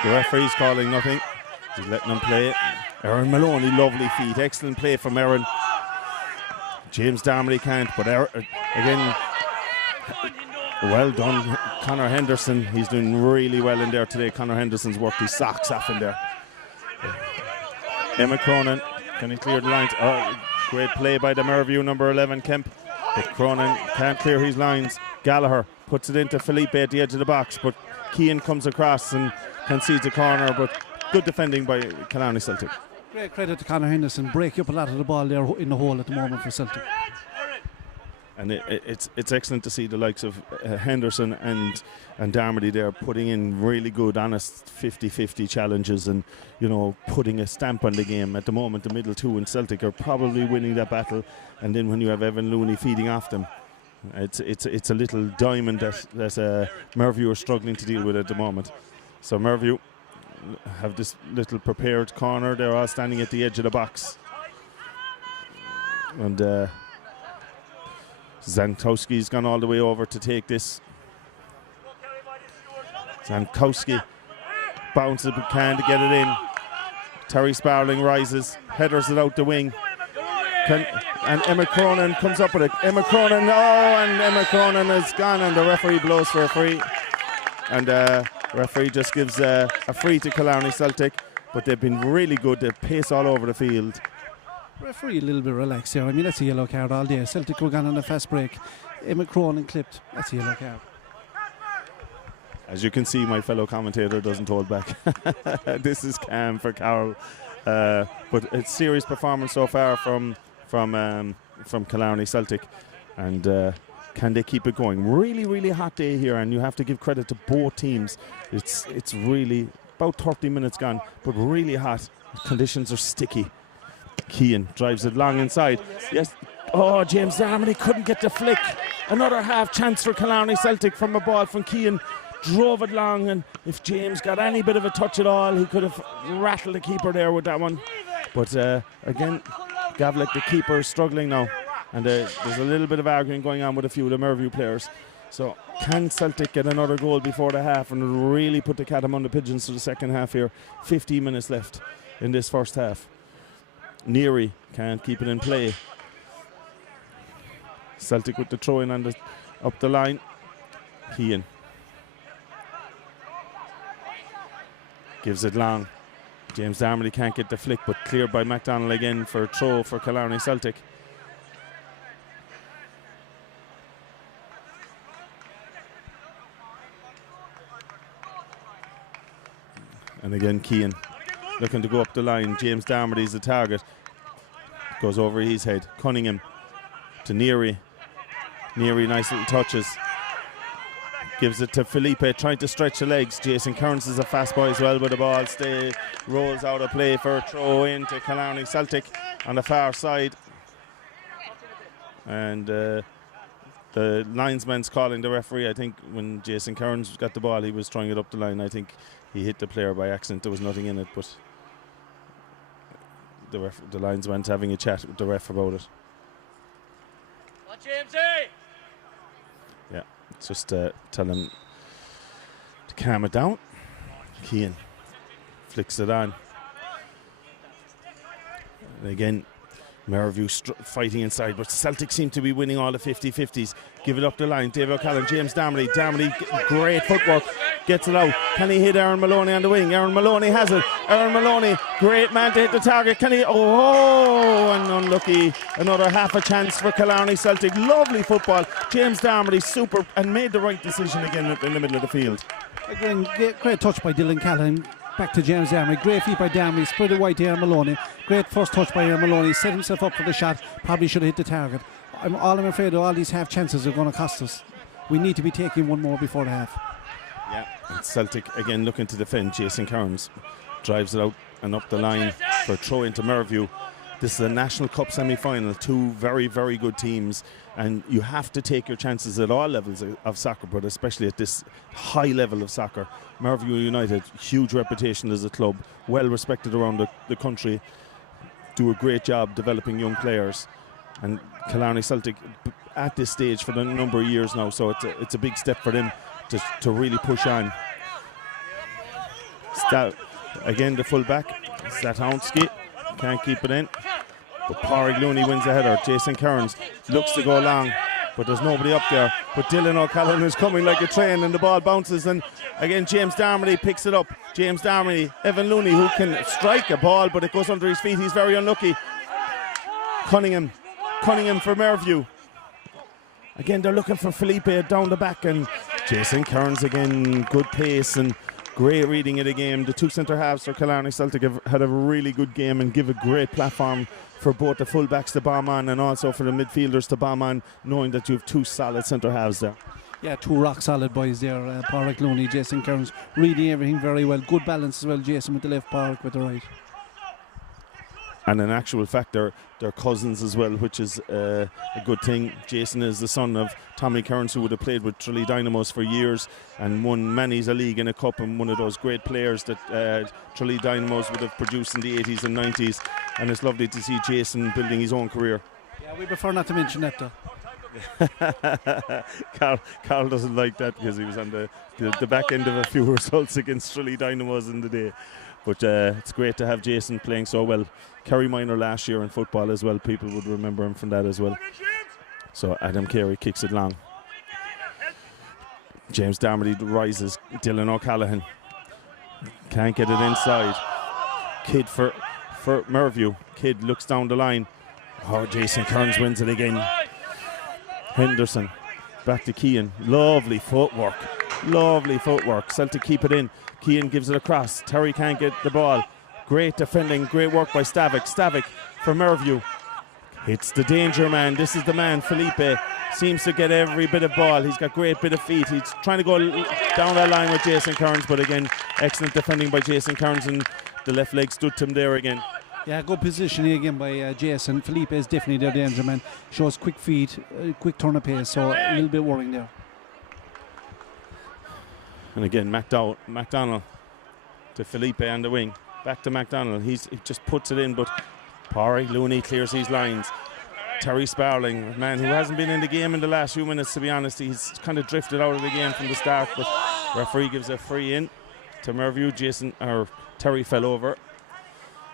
the referee's calling nothing. He's letting them play. Aaron Maloney, lovely feet. Excellent play from Aaron. James Darmody can't, but again, well done, Conor Henderson. He's doing really well in there today. Conor Henderson's worked his socks off in there. Emma Cronin, can he clear the lines? Oh, great play by the Mervue number 11, Kemp. But Cronin can't clear his lines. Gallagher puts it into Felipe at the edge of the box, but Keane comes across and concedes a corner, but good defending by Killarney Celtic. Great credit to Conor Henderson, breaking up a lot of the ball there in the hole at the moment for Celtic. And it's excellent to see the likes of Henderson and Darmody there putting in really good, honest 50-50 challenges and, you know, putting a stamp on the game. At the moment, the middle two in Celtic are probably winning that battle. And then when you have Evan Looney feeding off them, it's a little diamond that Mervue are struggling to deal with at the moment. So Mervue have this little prepared corner. They're all standing at the edge of the box. And Zankowski's gone all the way over to take this. Zankowski bounces but can't get it in. Terry Sparling rises, headers it out the wing. And Emma Cronin comes up with it. Emma Cronin is gone, and the referee blows for a free. And referee just gives a free to Killarney Celtic, but they've been really good. They pace all over the field. Referee a little bit relaxed here. I mean, that's a yellow card all day. Celtic were gone on a fast break. Emma Cronin clipped. That's a yellow card. As you can see, my fellow commentator doesn't hold back. This is calm for Carol. But it's serious performance so far from Killarney Celtic. And can they keep it going? Really, really hot day here, and you have to give credit to both teams. It's really about 30 minutes gone, but really hot. Conditions are sticky. Keane drives it long inside. Yes. Oh, James Darmody couldn't get the flick. Another half chance for Killarney Celtic from a ball from Keane. Drove it long, and if James got any bit of a touch at all, he could have rattled the keeper there with that one. But again, Gavlik, the keeper, is struggling now. And there's a little bit of arguing going on with a few of the Mervue players. So can Celtic get another goal before the half and really put the cat among the pigeons to the second half here? 15 minutes left in this first half. Neary can't keep it in play. Celtic with the throw in up the line. Keane gives it long. James Darmody can't get the flick, but cleared by McDonald again for a throw for Killarney Celtic. And again, Keane looking to go up the line. James Darmody is the target. Goes over his head. Cunningham to Neary. Neary, nice little touches. Gives it to Felipe, trying to stretch the legs. Jason Kearns is a fast boy as well, but the ball rolls out of play for a throw in to Killarney Celtic on the far side. And the linesman's calling the referee. I think when Jason Kearns got the ball, he was throwing it up the line. I think he hit the player by accident. There was nothing in it, but the linesman's having a chat with the ref about it. Watch James. Yeah, just tell him to calm it down. Keane flicks it on. And again, Mervue fighting inside, but Celtic seem to be winning all the 50-50s. Give it up the line. David O'Callaghan, James Darmody. Darmody, great footwork. Gets it out. Can he hit Aaron Maloney on the wing? Aaron Maloney has it. Aaron Maloney, great man to hit the target. Can he? Oh, and unlucky. Another half a chance for Killarney Celtic. Lovely football. James Darmody, super, and made the right decision again in the middle of the field. Again, great touch by Dylan Callahan. back to James Darmy. Great feet by Darmy, spread it wide to Aaron Maloney. Great first touch by Aaron Maloney, set himself up for the shot, probably should have hit the target. I'm afraid all these half chances are going to cost us. We need to be taking one more before the half. Yeah, and Celtic again looking to defend. Jason Kearns drives it out and up the line for a throw into Mervue. This is a National Cup semi-final, two very, very good teams, and you have to take your chances at all levels of soccer, but especially at this high level of soccer. Mervue United, huge reputation as a club, well respected around the country, do a great job developing young players, and Killarney Celtic at this stage for a number of years now, so it's a big step for them to really push on. Again, the full-back, Zatansky, can't keep it in. But Pádraig Looney wins the header. Jason Kearns looks to go long, but there's nobody up there. But Dylan O'Callaghan is coming like a train, and the ball bounces. And again, James Darmody picks it up. James Darmody, Evan Looney, who can strike a ball, but it goes under his feet. He's very unlucky. Cunningham for Mervue. Again, they're looking for Felipe down the back, and Jason Kearns again, good pace and great reading of the game. The two centre halves for Killarney Celtic have had a really good game and give a great platform for both the full-backs to bomb on and also for the midfielders to bomb on, knowing that you have two solid centre halves there. Yeah, two rock-solid boys there. Pádraig Looney, Jason Kearns, reading everything very well. Good balance as well, Jason with the left, Pádraig with the right. And in actual fact, they're cousins as well, which is a good thing. Jason is the son of Tommy Kearns, who would have played with Tralee Dynamos for years and won many's a league and a cup, and one of those great players that Tralee Dynamos would have produced in the 80s and 90s. And it's lovely to see Jason building his own career. Yeah, we prefer not to mention that though. Carl doesn't like that because he was on the back end of a few results against Tralee Dynamos in the day. But it's great to have Jason playing so well. Kerry Minor last year in football as well. People would remember him from that as well. So Adam Carey kicks it long. James Darmody rises. Dylan O'Callaghan can't get it inside. Kidd for Mervue. Kidd looks down the line. Oh, Jason Kearns wins it again. Henderson back to Keane. Lovely footwork. Celtic keep it in. Keane gives it across. Terry can't get the ball. Great defending, great work by Stavik. Stavik for Mervue. It's the danger man. This is the man. Felipe seems to get every bit of ball. He's got great bit of feet. He's trying to go down that line with Jason Kearns, but again, excellent defending by Jason Kearns, and the left leg stood to him there again. Yeah, good positioning again by Jason. Felipe is definitely their danger man. Shows quick feet, quick turn of pace, so a little bit worrying there. And again, McDonald to Felipe on the wing. Back to McDonald. He just puts it in, but Pádraig Looney clears these lines. Terry Sparling, a man who hasn't been in the game in the last few minutes, to be honest. He's kind of drifted out of the game from the start, but referee gives a free in to Mervue. Terry fell over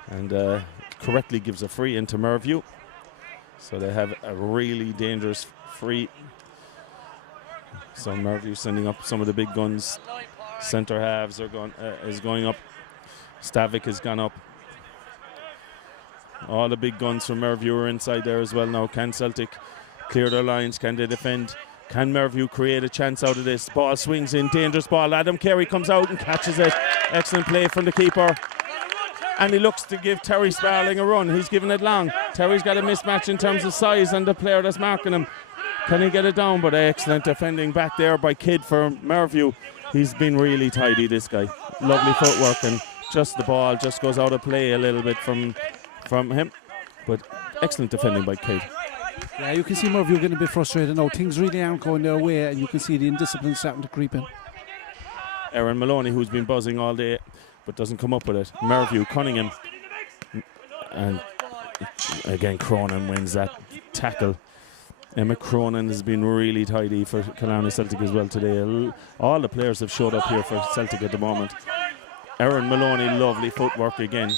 and correctly gives a free in to Mervue. So they have a really dangerous free. So Mervue sending up some of the big guns. Centre halves is going up. Stavik has gone up. All the big guns from Mervue are inside there as well now. Can Celtic clear their lines? Can they defend? Can Mervue create a chance out of this? Ball swings in, dangerous ball. Adam Carey comes out and catches it. Excellent play from the keeper. And he looks to give Terry Sparling a run. He's giving it long. Terry's got a mismatch in terms of size and the player that's marking him. Can he get it down? But excellent defending back there by Kidd for Mervue. He's been really tidy, this guy. Lovely footwork, and just the ball just goes out of play a little bit from him. But excellent defending by Kidd. Yeah, you can see Mervue getting a bit frustrated now. Things really aren't going their way, and you can see the indiscipline starting to creep in. Aaron Maloney, who's been buzzing all day, but doesn't come up with it. Mervue, Cunningham. And again, Cronin wins that tackle. Emma Cronin has been really tidy for Killarney Celtic as well today. All the players have showed up here for Celtic at the moment. Aaron Maloney, lovely footwork again.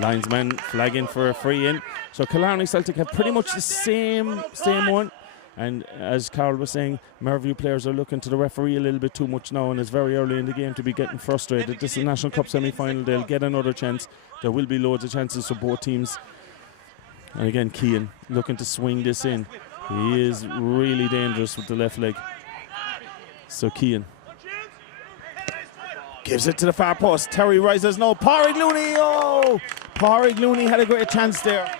Linesman flagging for a free in. So Killarney Celtic have pretty much the same one. And as Carl was saying, Mervue players are looking to the referee a little bit too much now, and it's very early in the game to be getting frustrated. This is a National Cup semi-final. They'll get another chance. There will be loads of chances for both teams. And again, Keane looking to swing this in. He is really dangerous with the left leg. So Keane. Gives it to the far post. Terry rises. No. Pádraig Looney. Oh! Pádraig Looney had a great chance there.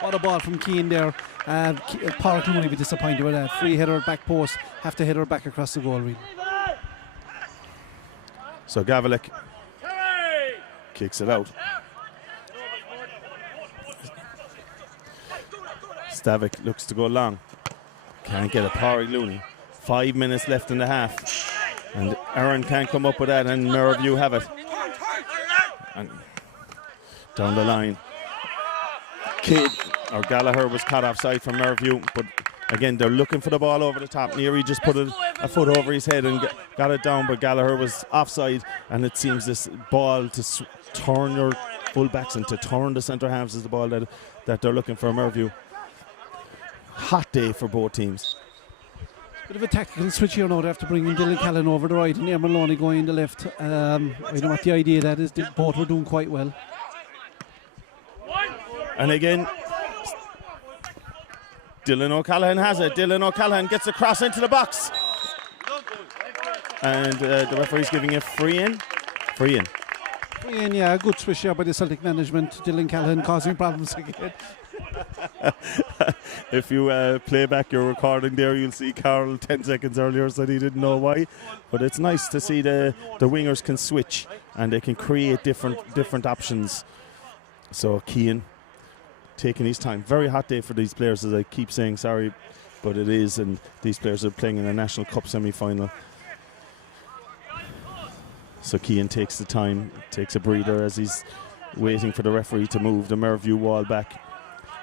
What a ball from Keane there. Pádraig Looney will be disappointed with that. Free header back post. Have to hit her back across the goal, really. So Gavalik kicks it out. Stavik looks to go long. Can't get a Pádraig Looney. 5 minutes left in the half. And Aaron can't come up with that, and Mervue have it. And down the line. Gallagher was caught offside from Mervue, but again, they're looking for the ball over the top. Neary just put a foot over his head and got it down, but Gallagher was offside, and it seems this ball to turn your full-backs and to turn the centre halves is the ball that they're looking for Mervue. Hot day for both teams. Bit of a tactical switch here now. They have to bring in Dylan Callan over the right and Eamon Maloney going in the left. I don't know what the idea of that is. Both were doing quite well. And again, Dylan O'Callaghan has it. Dylan O'Callaghan gets a cross into the box. And the referee's giving a free in. Free in, yeah, a good switch here by the Celtic management. Dylan Callan causing problems again. If you play back your recording there, you'll see Carl 10 seconds earlier said he didn't know why. But it's nice to see the wingers can switch and they can create different options. So Keane taking his time. Very hot day for these players, as I keep saying, sorry, but it is, and these players are playing in a National Cup semi-final. So Keane takes the time, takes a breather as he's waiting for the referee to move the Mervue wall back.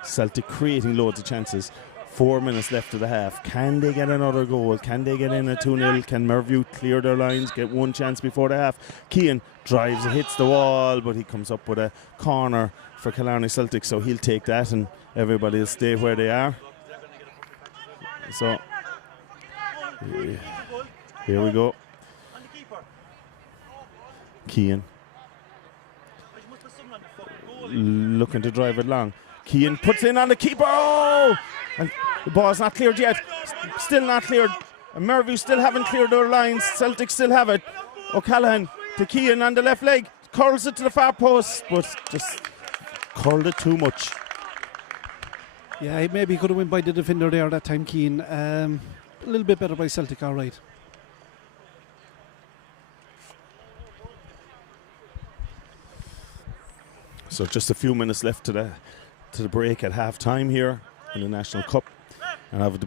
Celtic creating loads of chances. 4 minutes left of the half. Can they get another goal? Can they get in a 2-0? Can Mervue clear their lines, get one chance before the half? Keane drives, hits the wall, but he comes up with a corner for Killarney Celtic, so he'll take that and everybody will stay where they are. So here we go. Keane looking to drive it long. Keane puts in on the keeper. Oh! And the ball's not cleared yet. Still not cleared. And Mervue still haven't cleared their lines. Celtic still have it. O'Callaghan to Keane on the left leg. Curls it to the far post, but just curled it too much. Yeah, maybe he could have went by the defender there that time, Keane. A little bit better by Celtic, all right. So just a few minutes left to the break at half time here in the National Cup. And of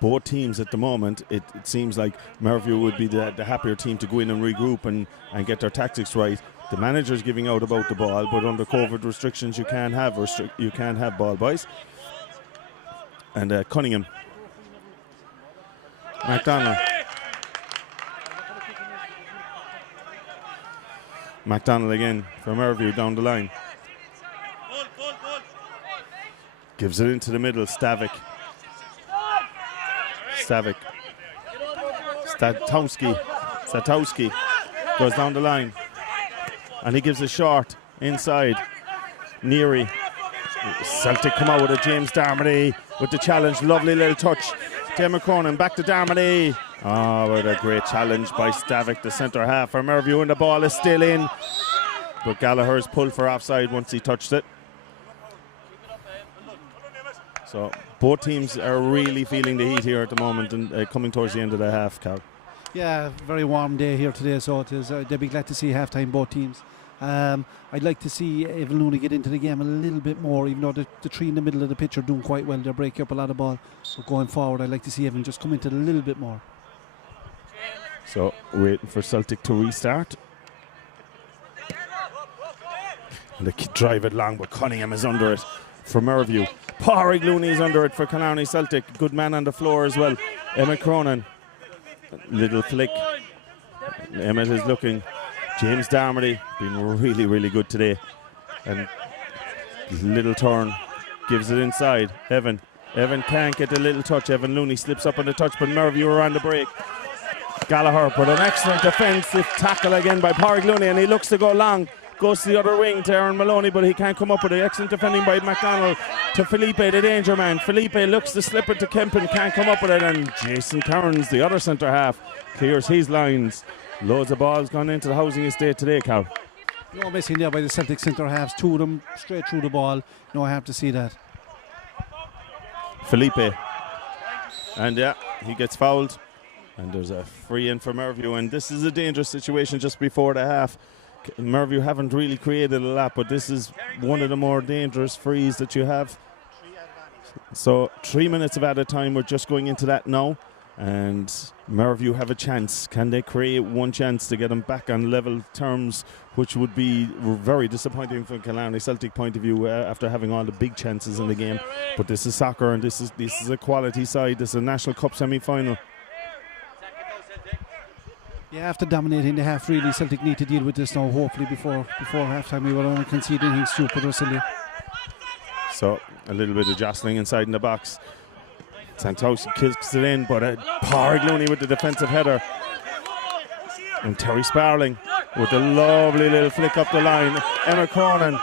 both teams at the moment, it seems like Mervue would be the happier team to go in and regroup and get their tactics right. The manager's giving out about the ball, but under COVID restrictions you can't have ball boys. And Cunningham. McDonald again for Mervue down the line. Gives it into the middle. Stavik. Statowski goes down the line. And he gives a short inside. Neary. Celtic come out with a James Darmody with the challenge. Lovely little touch. Damon Cronin back to Darmody. Oh, what a great challenge by Stavik, the centre half for Mervue, and the ball is still in. But Gallagher's pulled for offside once he touched it. So both teams are really feeling the heat here at the moment and coming towards the end of the half, Cal. Yeah, very warm day here today, so it is. They'll be glad to see half-time both teams. I'd like to see Evan Looney get into the game a little bit more, even though the three in the middle of the pitch are doing quite well. They're breaking up a lot of ball. So going forward, I'd like to see Evan just come into it a little bit more. So waiting for Celtic to restart. And they drive it long, but Cunningham is under it for Mervue. Pádraig Looney is under it for Killarney Celtic. Good man on the floor as well. Emmett Cronin. Little flick. Emmett is looking. James Darmody been really, really good today. And little turn. Gives it inside. Evan can't get the little touch. Evan Looney slips up on the touch, but Mervue are on the break. Gallagher put an excellent defensive tackle again by Pádraig Looney, and he looks to go long. Goes to the other wing to Aaron Maloney, but he can't come up with it. Excellent defending by McDonald to Felipe, the danger man. Felipe looks to slip it to Kempen, can't come up with it, and Jason Cairns, the other centre half, clears his lines. Loads of balls gone into the housing estate today, Carl. No missing there by the Celtic centre halves. 2 of them straight through the ball. No, I have to see that. Felipe. And yeah, he gets fouled. And there's a free in for Mervue. And this is a dangerous situation just before the half. Mervue haven't really created a lot, but this is one of the more dangerous frees that you have. So 3 minutes of added time. We're just going into that now. And Mervue have a chance. Can they create one chance to get them back on level terms, which would be very disappointing from Killarney Celtic point of view after having all the big chances in the game. But this is soccer, and this is a quality side. This is a National Cup semi-final. Yeah, after dominating the half, really, Celtic need to deal with this now. Hopefully, before half-time, we will not concede anything stupid or silly. So a little bit of jostling inside in the box. Santowski kicks it in, but Pádraig Looney with the defensive header. And Terry Sparling with a lovely little flick up the line. Emma Cronin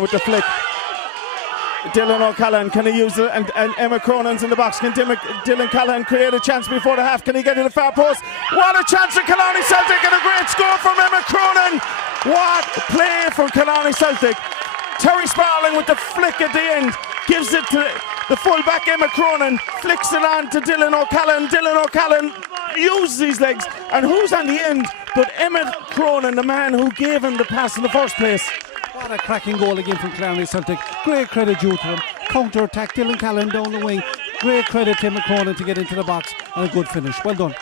with the flick. Dylan O'Callaghan, can he use it? And Emma Cronin's in the box. Can Dylan Callahan create a chance before the half? Can he get to the far post? What a chance for Killarney Celtic, and a great score from Emma Cronin. What play from Killarney Celtic. Terry Sparling with the flick at the end. Gives it to the full-back Emma Cronin. Flicks it on to Dylan O'Callaghan. Dylan O'Callaghan uses his legs. And who's on the end but Emma Cronin, the man who gave him the pass in the first place. What a cracking goal again from Killarney Celtic. Great credit due to him. Counter-attack, Dylan Callahan down the wing. Great credit to Emma Cronin to get into the box. And a good finish. Well done.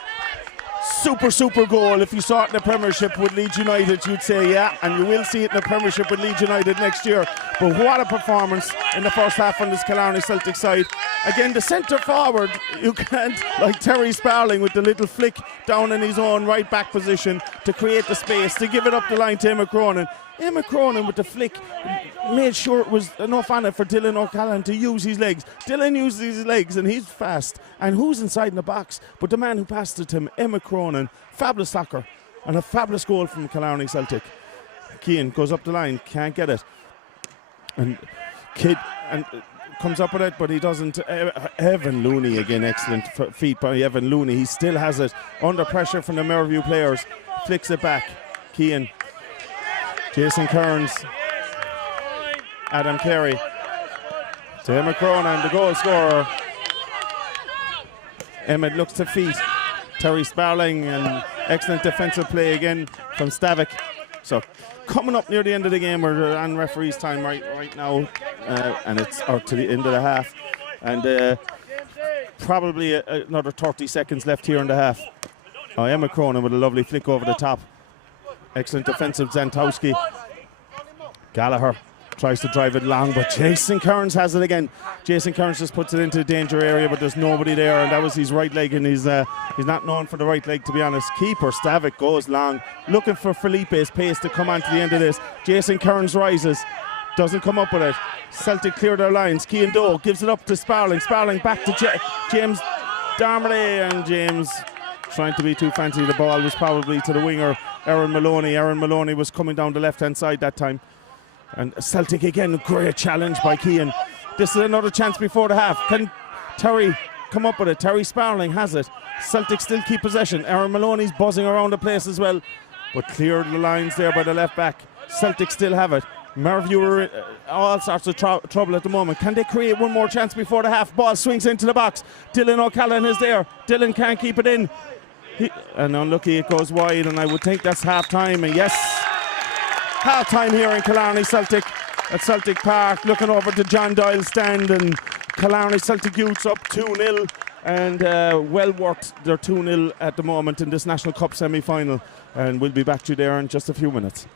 Super goal. If you saw it in the Premiership with Leeds United, you'd say yeah, and you will see it in the Premiership with Leeds United next year. But what a performance in the first half on this Killarney Celtic side. Again, the centre forward, you can't, like Terry Sparling with the little flick down in his own right back position to create the space, to give it up the line to Emma Cronin. Emma Cronin with the flick made sure it was enough on it for Dylan O'Callaghan to use his legs. Dylan uses his legs and he's fast. And who's inside in the box? But the man who passed it to him, Emma Cronin. Fabulous soccer and a fabulous goal from Killarney Celtic. Keane goes up the line, can't get it. And Kidd comes up with it, but he doesn't. Evan Looney again, excellent feet by Evan Looney. He still has it under pressure from the Mervue players. Flicks it back. Keane. Jason Kearns, Adam Carey, to Emma Cronin, the goal scorer. Emmett looks to feet. Terry Sparling, and excellent defensive play again from Stavik. So coming up near the end of the game, we're on referee's time right now, and it's to the end of the half, and probably another 30 seconds left here in the half. Oh, Emma Cronin with a lovely flick over the top. Excellent defensive Zantowski. Gallagher tries to drive it long, but Jason Kearns has it again. Jason Kearns just puts it into the danger area, but there's nobody there, and that was his right leg, and he's not known for the right leg, to be honest. Keeper Stavik goes long, looking for Felipe's pace to come on to the end of this. Jason Kearns rises, doesn't come up with it. Celtic clear their lines. Cian Doe gives it up to Sparling. Sparling back to James Darmody, and James trying to be too fancy. The ball was probably to the winger, Aaron Maloney. Aaron Maloney was coming down the left-hand side that time. And Celtic again, great challenge by Cian. This is another chance before the half. Can Terry come up with it? Terry Sparling has it. Celtic still keep possession. Aaron Maloney's buzzing around the place as well, but cleared the lines there by the left back. Celtic still have it. Mervue are all sorts of trouble at the moment. Can they create one more chance before the half? Ball swings into the box. Dylan O'Callaghan is there. Dylan can't keep it in. And unlucky, it goes wide, and I would think that's half time. And yes, half time here in Killarney Celtic at Celtic Park. Looking over to John Doyle stand, and Killarney Celtic youths up 2-0, and well worth their 2-0 at the moment in this National Cup semi-final. And we'll be back to you there in just a few minutes.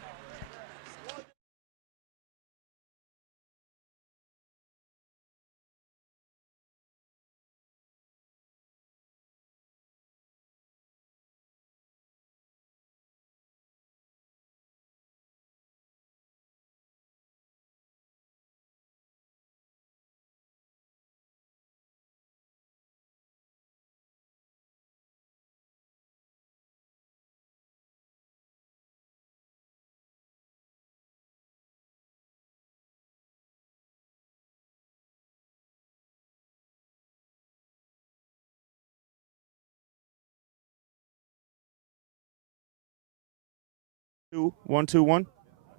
2, 1, 2, 1.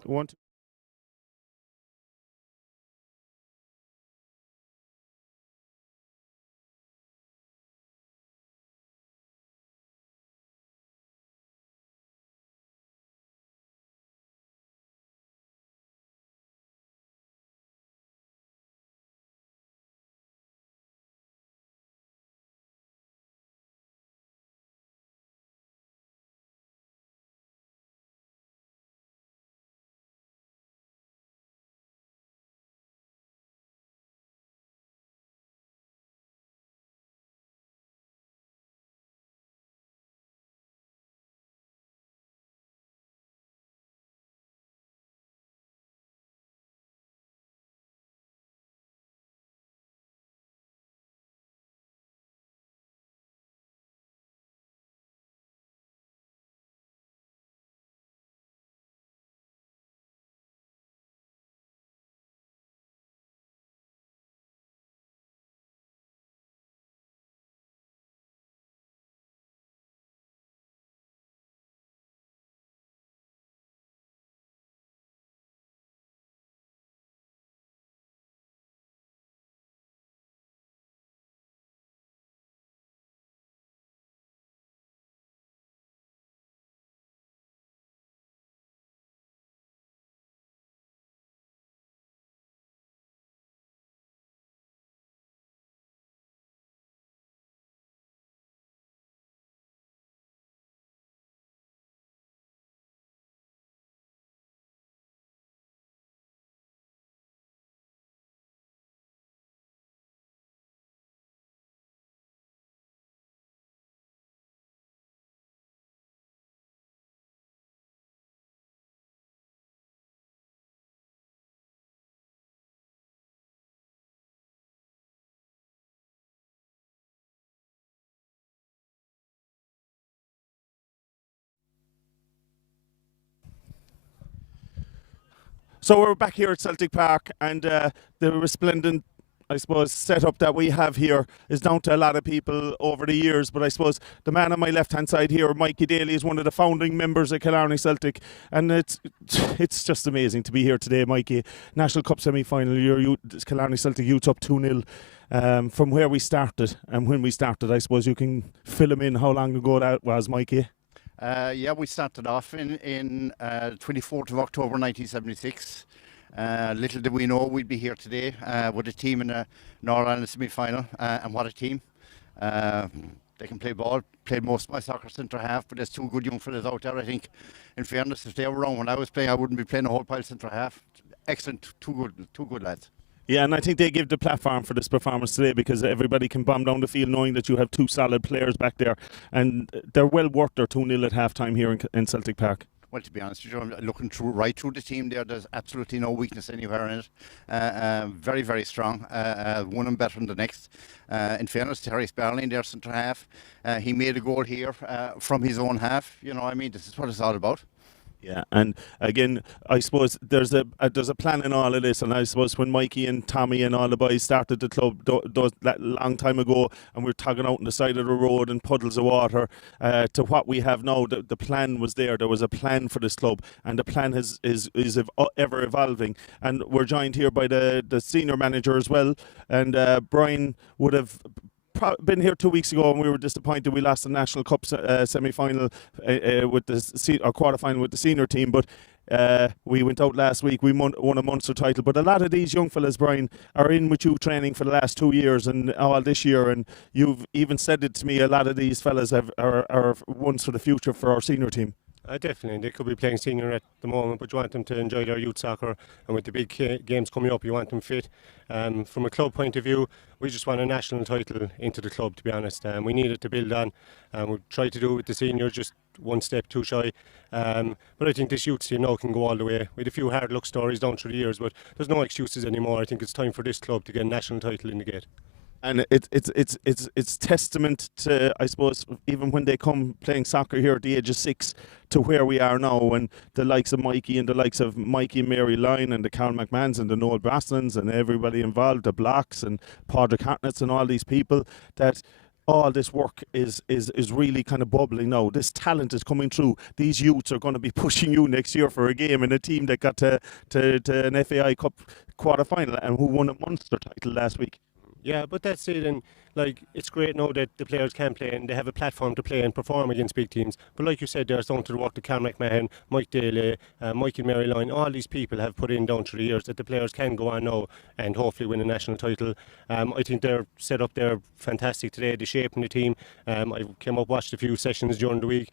1, 2. So we're back here at Celtic Park, and the resplendent, I suppose, setup that we have here is down to a lot of people over the years. But I suppose the man on my left-hand side here, Mikey Daly, is one of the founding members of Killarney Celtic, and it's just amazing to be here today, Mikey. National Cup semi-final, your Killarney Celtic youth up 2-0. From where we started, and when we started, I suppose you can fill them in how long ago that was, Mikey. Yeah, we started off in 24th of October 1976. Little did we know we'd be here today with a team in a Northern Ireland semi-final, and what a team. They can play ball, played most of my soccer centre half, but there's two good young fellas out there, I think. In fairness, if they were around when I was playing, I wouldn't be playing a whole pile centre half. Excellent, two good lads. Yeah, and I think they give the platform for this performance today, because everybody can bomb down the field knowing that you have two solid players back there, and they're well worth their 2-0 at half time here in Celtic Park. Well, to be honest with you, I'm looking right through the team there. There's absolutely no weakness anywhere in it. Very, very strong. One and better than the next. In fairness, Terry Sparling, their centre half, he made a goal here from his own half. You know, I mean, this is what it's all about. Yeah, and again, I suppose there's a plan in all of this, and I suppose when Mikey and Tommy and all the boys started the club that long time ago, and we were tugging out on the side of the road in puddles of water, to what we have now, the plan was there. There was a plan for this club, and the plan is ever evolving. And we're joined here by the senior manager as well, and Brian would have been here 2 weeks ago, and we were disappointed we lost the National Cup semi-final with or quarter-final with the senior team, but we went out last week, we won a Munster title. But a lot of these young fellas, Brian, are in with you training for the last 2 years and all this year, and you've even said it to me, a lot of these fellas are ones for the future for our senior team. Definitely, they could be playing senior at the moment, but you want them to enjoy their youth soccer, and with the big games coming up, you want them fit. From a club point of view, we just want a national title into the club, to be honest. We needed to build on, and we tried to do it with the seniors, just one step too shy. But I think this youth team now can go all the way. We had a few hard luck stories down through the years, but there's no excuses anymore. I think it's time for this club to get a national title in the gate. And it's testament to, I suppose, even when they come playing soccer here at the age of 6, to where we are now, and the likes of Mikey and the likes of Mikey and Mary Lyne and the Carl McMahons and the Noel Braslins and everybody involved, the Blocks and Padraig Hartnett's and all these people, that all this work is really kind of bubbling now. This talent is coming through. These youths are going to be pushing you next year for a game in a team that got to an FAI Cup quarter-final and who won a Munster title last week. Yeah, but that's it, and like it's great now that the players can play and they have a platform to play and perform against big teams. But like you said, there's down to the work that Carl McMahon, Mike Daly, Michael Maryline, all these people have put in down through the years that the players can go on now and hopefully win a national title. I think they're set up there fantastic today. The shape in the team. I came up, watched a few sessions during the week.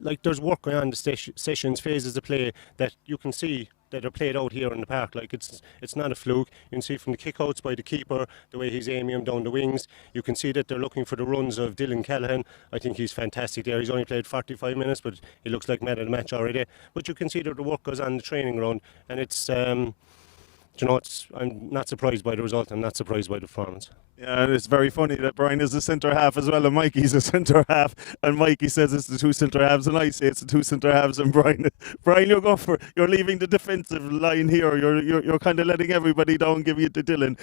Like there's work going on the sessions, phases of play that you can see that are played out here in the park. Like it's not a fluke. You can see from the kickouts by the keeper, the way he's aiming them down the wings. You can see that they're looking for the runs of Dylan Callahan. I think he's fantastic there. He's only played 45 minutes, but he looks like man of the match already. But you can see that the work goes on the training ground, and it's I'm not surprised by the result. I'm not surprised by the performance. Yeah, and it's very funny that Brian is a centre half as well, and Mikey's a centre half. And Mikey says it's the two centre halves, and I say it's the two centre halves. And Brian, you're leaving the defensive line here. You're kind of letting everybody down, giving it to Dylan.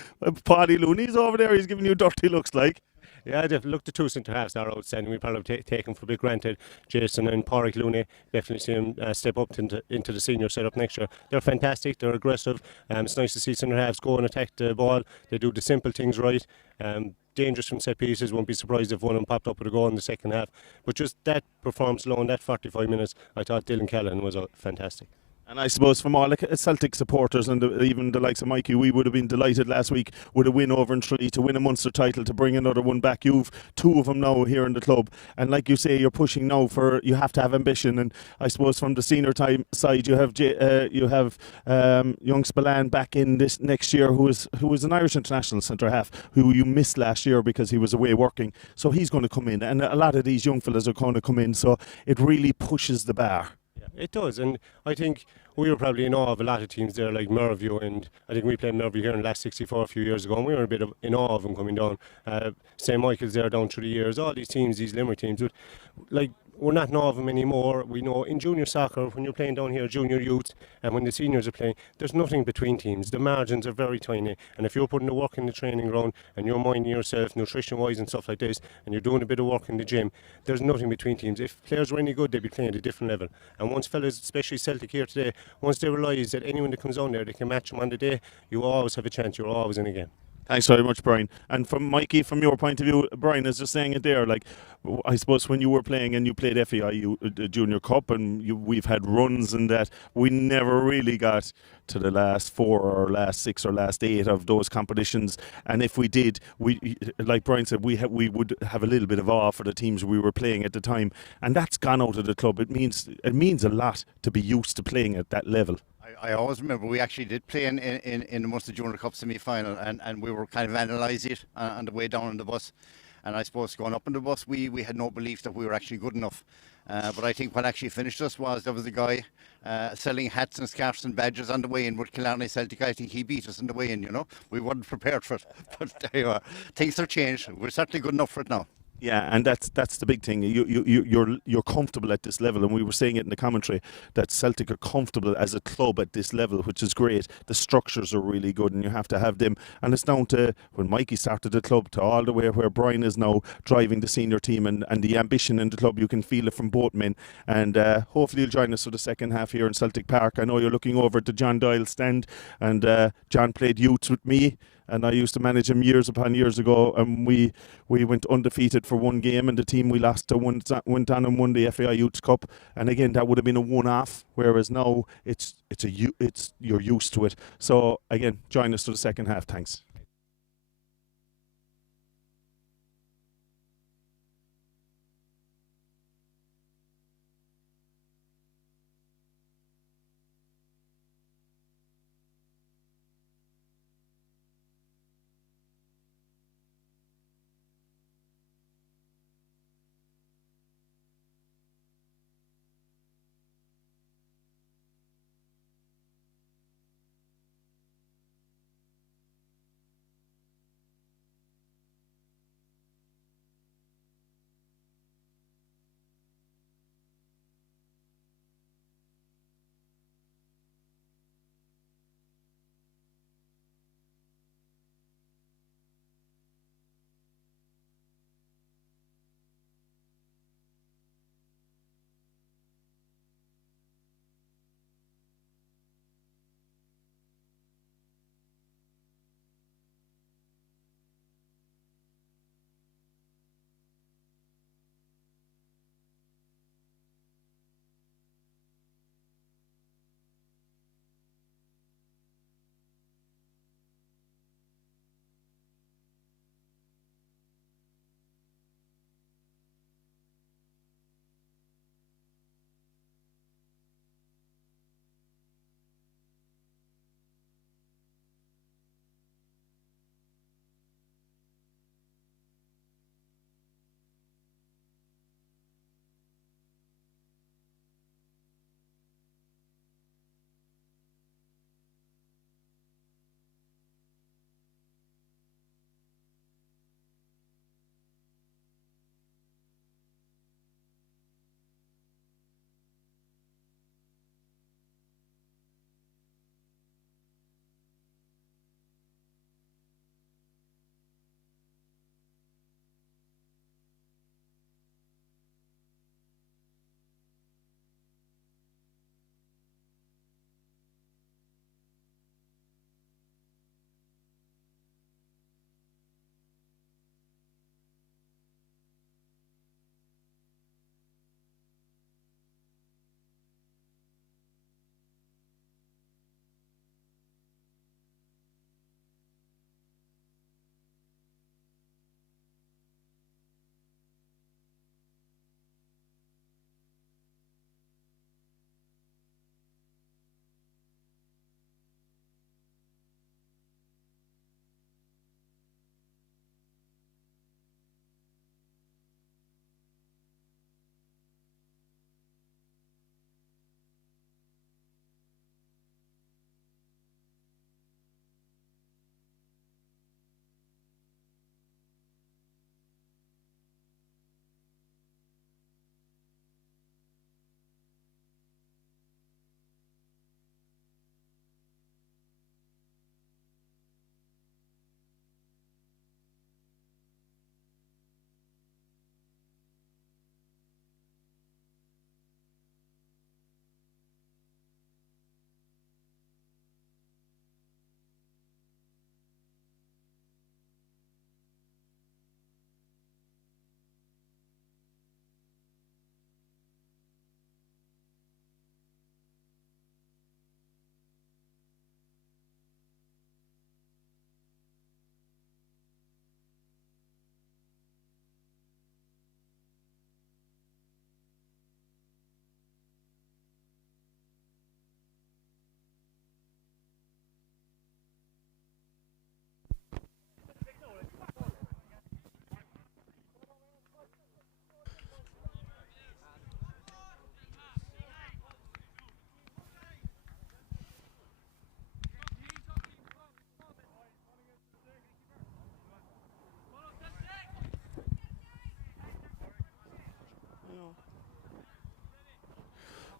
Paddy Looney's over there. He's giving you dirty looks like. Yeah, look, the two centre halves are outstanding. We probably take them for big granted. Jason and Pádraig Looney, definitely see him step up into the senior setup next year. They're fantastic. They're aggressive. It's nice to see centre halves go and attack the ball. They do the simple things right. Dangerous from set pieces. Won't be surprised if one of them popped up with a goal in the second half. But just that performance alone, that 45 minutes, I thought Dylan Callahan was fantastic. And I suppose from all Celtic supporters and even the likes of Mikey, we would have been delighted last week with a win over in Tralee to win a Munster title, to bring another one back. You've two of them now here in the club, and like you say, you're pushing now you have to have ambition. And I suppose from the senior time side, you have young Spillane back in this next year, who was an Irish international centre half, who you missed last year because he was away working. So he's going to come in, and a lot of these young fellas are going to come in. So it really pushes the bar. It does, and I think we were probably in awe of a lot of teams there, like Mervue, and I think we played Mervue here in the last 64 a few years ago, and we were a bit in awe of them coming down. St. Michael's there down through the years, all these teams, these Limerick teams, but like we're not in awe of them anymore. We know in junior soccer, when you're playing down here, junior youth, and when the seniors are playing, there's nothing between teams. The margins are very tiny, and if you're putting the work in the training ground and you're minding yourself nutrition-wise and stuff like this, and you're doing a bit of work in the gym, there's nothing between teams. If players were any good, they'd be playing at a different level. And once fellas, especially Celtic here today, once they realise that anyone that comes on there, they can match them on the day, you always have a chance. You're always in a game. Thanks very much, Brian. And from Mikey, from your point of view, Brian is just saying it there. Like, I suppose when you were playing and you played FAI Junior Cup, and we've had runs and that, we never really got to the last 4 or last 6 or last 8 of those competitions. And if we did, we, like Brian said, we would have a little bit of awe for the teams we were playing at the time, and that's gone out of the club. It means a lot to be used to playing at that level. I always remember we actually did play in the Munster Junior Cup semi-final, and we were kind of analysing it on the way down on the bus. And I suppose going up on the bus, we had no belief that we were actually good enough. But I think what actually finished us was there was a guy selling hats and scarves and badges on the way in with Killarney Celtic. I think he beat us on the way in, you know. We weren't prepared for it. But there you are. Things are changed. We're certainly good enough for it now. Yeah, and that's the big thing. You're comfortable at this level, and we were saying it in the commentary that Celtic are comfortable as a club at this level, which is great. The structures are really good, and you have to have them. And it's down to when Mikey started the club to all the way where Brian is now driving the senior team, and the ambition in the club. You can feel it from both men. And hopefully you'll join us for the second half here in Celtic Park. I know you're looking over at the John Doyle stand, and John played youth with me. And I used to manage him years upon years ago, and we went undefeated for one game, and the team we lost to went on and won the FAI Youth Cup. And again, that would have been a one-off, whereas now you're used to it. So again, join us for the second half. Thanks.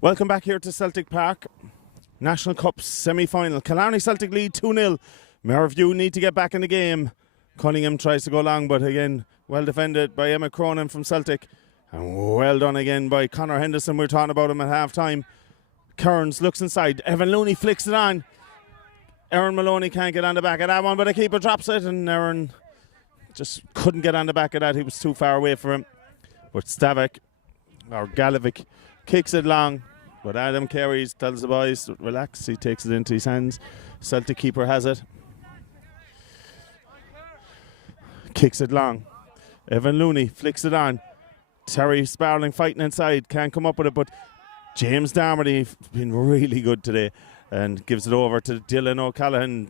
Welcome back here to Celtic Park. National Cup semi-final. Killarney Celtic lead 2-0. Mervue need to get back in the game. Cunningham tries to go long, but again, well defended by Emma Cronin from Celtic. And well done again by Conor Henderson. We were talking about him at half-time. Kearns looks inside. Evan Looney flicks it on. Aaron Maloney can't get on the back of that one, but the keeper drops it, and Aaron just couldn't get on the back of that. He was too far away from him. But Stavik, or Galovic, kicks it long. But Adam Carey tells the boys, relax. He takes it into his hands. Celtic keeper has it. Kicks it long. Evan Looney flicks it on. Terry Sparling fighting inside. Can't come up with it, but James Darmody been really good today and gives it over to Dylan O'Callaghan.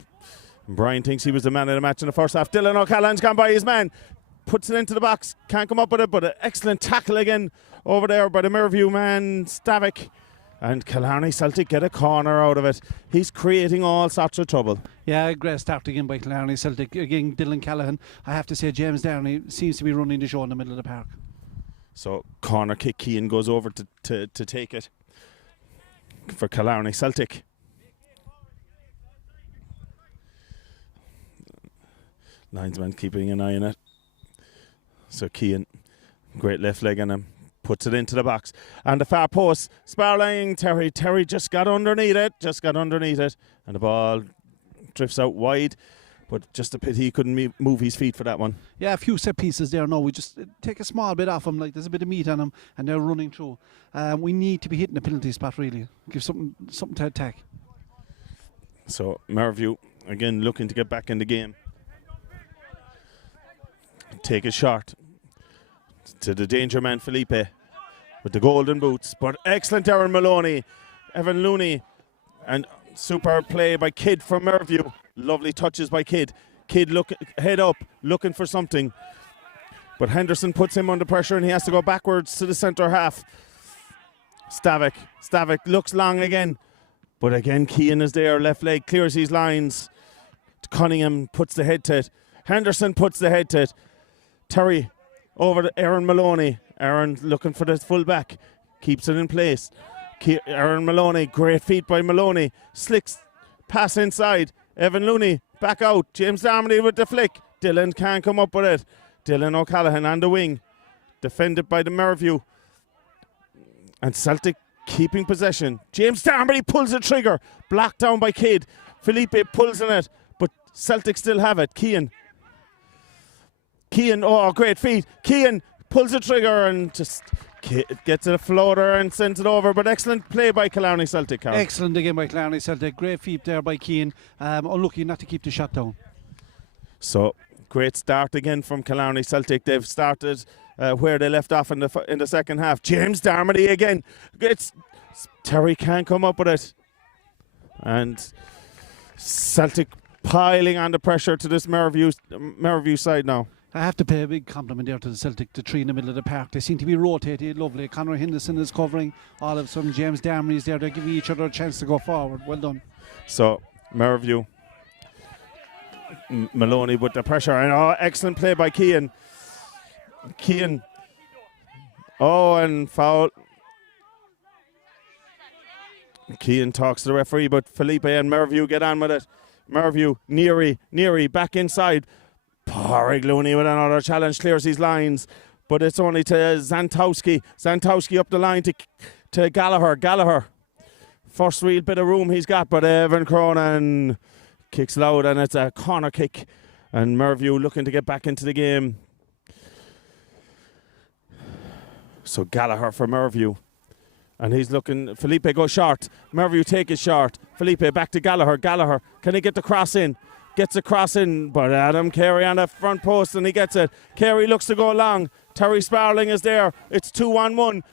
Brian thinks he was the man of the match in the first half. Dylan O'Callaghan's gone by his man. Puts it into the box. Can't come up with it, but an excellent tackle again over there by the Mervue man, Stavik. And Killarney Celtic get a corner out of it. He's creating all sorts of trouble. Yeah, great start again by Killarney Celtic. Again, Dylan Callaghan. I have to say, James Downey seems to be running the show in the middle of the park. So, corner kick. Keane goes over to take it for Killarney Celtic. Linesman keeping an eye on it. So, Keane, great left leg on him. Puts it into the box. And the far post, Sparling, Terry just got underneath it. And the ball drifts out wide. But just a pity he couldn't move his feet for that one. Yeah, a few set pieces there now. We just take a small bit off them, like there's a bit of meat on them, and they're running through. We need to be hitting the penalty spot, really. Give something to attack. So, Mervue, again, looking to get back in the game. Take a shot to the danger man Felipe with the golden boots, but excellent Aaron Maloney, Evan Looney, and superb play by Kidd from Mervue. Lovely touches by Kidd. Kidd head up, looking for something, but Henderson puts him under pressure and he has to go backwards to the centre half. Stavik looks long again, but again Keane is there, left leg clears his lines. Cunningham puts the head to it. Henderson puts the head to it. Terry over to Aaron Maloney. Aaron looking for the full back. Keeps it in place. Aaron Maloney, great feet by Maloney. Slicks, pass inside. Evan Looney, back out. James Darmody with the flick. Dylan can't come up with it. Dylan O'Callaghan on the wing. Defended by the Mervue. And Celtic keeping possession. James Darmody pulls the trigger. Blocked down by Kidd. Felipe pulls in it. But Celtic still have it. Keane, oh, great feet. Keane pulls the trigger and just gets a floater and sends it over. But excellent play by Killarney Celtic, Carl. Excellent again by Killarney Celtic. Great feet there by Keane. Unlucky not to keep the shot down. So, great start again from Killarney Celtic. They've started where they left off in the second half. James Darmody again. Terry can't come up with it. And Celtic piling on the pressure to this Mervue side now. I have to pay a big compliment there to the Celtic, the three in the middle of the park. They seem to be rotated lovely. Conor Henderson is covering. All of a sudden, James Darmody is there. They're giving each other a chance to go forward. Well done. So, Mervue. Maloney with the pressure. And excellent play by Keane. Oh, and foul. Keane talks to the referee, but Felipe and Mervue get on with it. Mervue, Neary, back inside. Porrig Looney with another challenge, clears his lines, but it's only to Zantowski. Zantowski up the line to Gallagher. First real bit of room he's got, but Evan Cronin kicks it out and it's a corner kick. And Mervue looking to get back into the game. So Gallagher for Mervue. And he's looking, Felipe goes short. Mervue take it short. Felipe back to Gallagher. Gallagher, can he get the cross in? Gets a cross in, but Adam Carey on the front post and he gets it. Carey looks to go long. Terry Sparling is there. It's 2-on-1.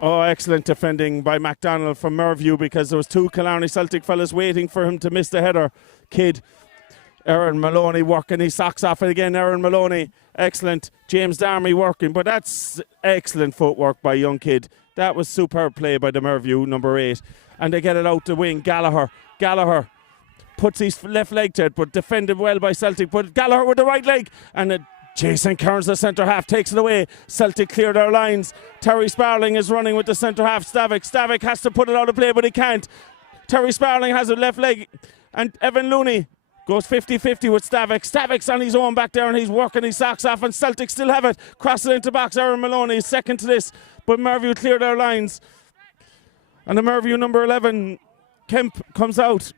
Oh, excellent defending by MacDonald from Mervue because there was two Killarney Celtic fellas waiting for him to miss the header. Kidd. Aaron Maloney working his socks off it again. Aaron Maloney, excellent. James Darmody working, but that's excellent footwork by young Kidd. That was superb play by the Mervue, number 8. And they get it out the wing. Gallagher puts his left leg to it, but defended well by Celtic. But Gallagher with the right leg, and Jason Kearns, the centre half, takes it away. Celtic clear their lines. Terry Sparling is running with the centre half. Stavik has to put it out of play, but he can't. Terry Sparling has it left leg, and Evan Looney goes 50-50 with Stavik. Stavik's on his own back there, and he's working his socks off, and Celtic still have it. Cross it into box. Aaron Maloney is second to this, but Mervue clear their lines. And the Mervue number 11, Kemp, comes out.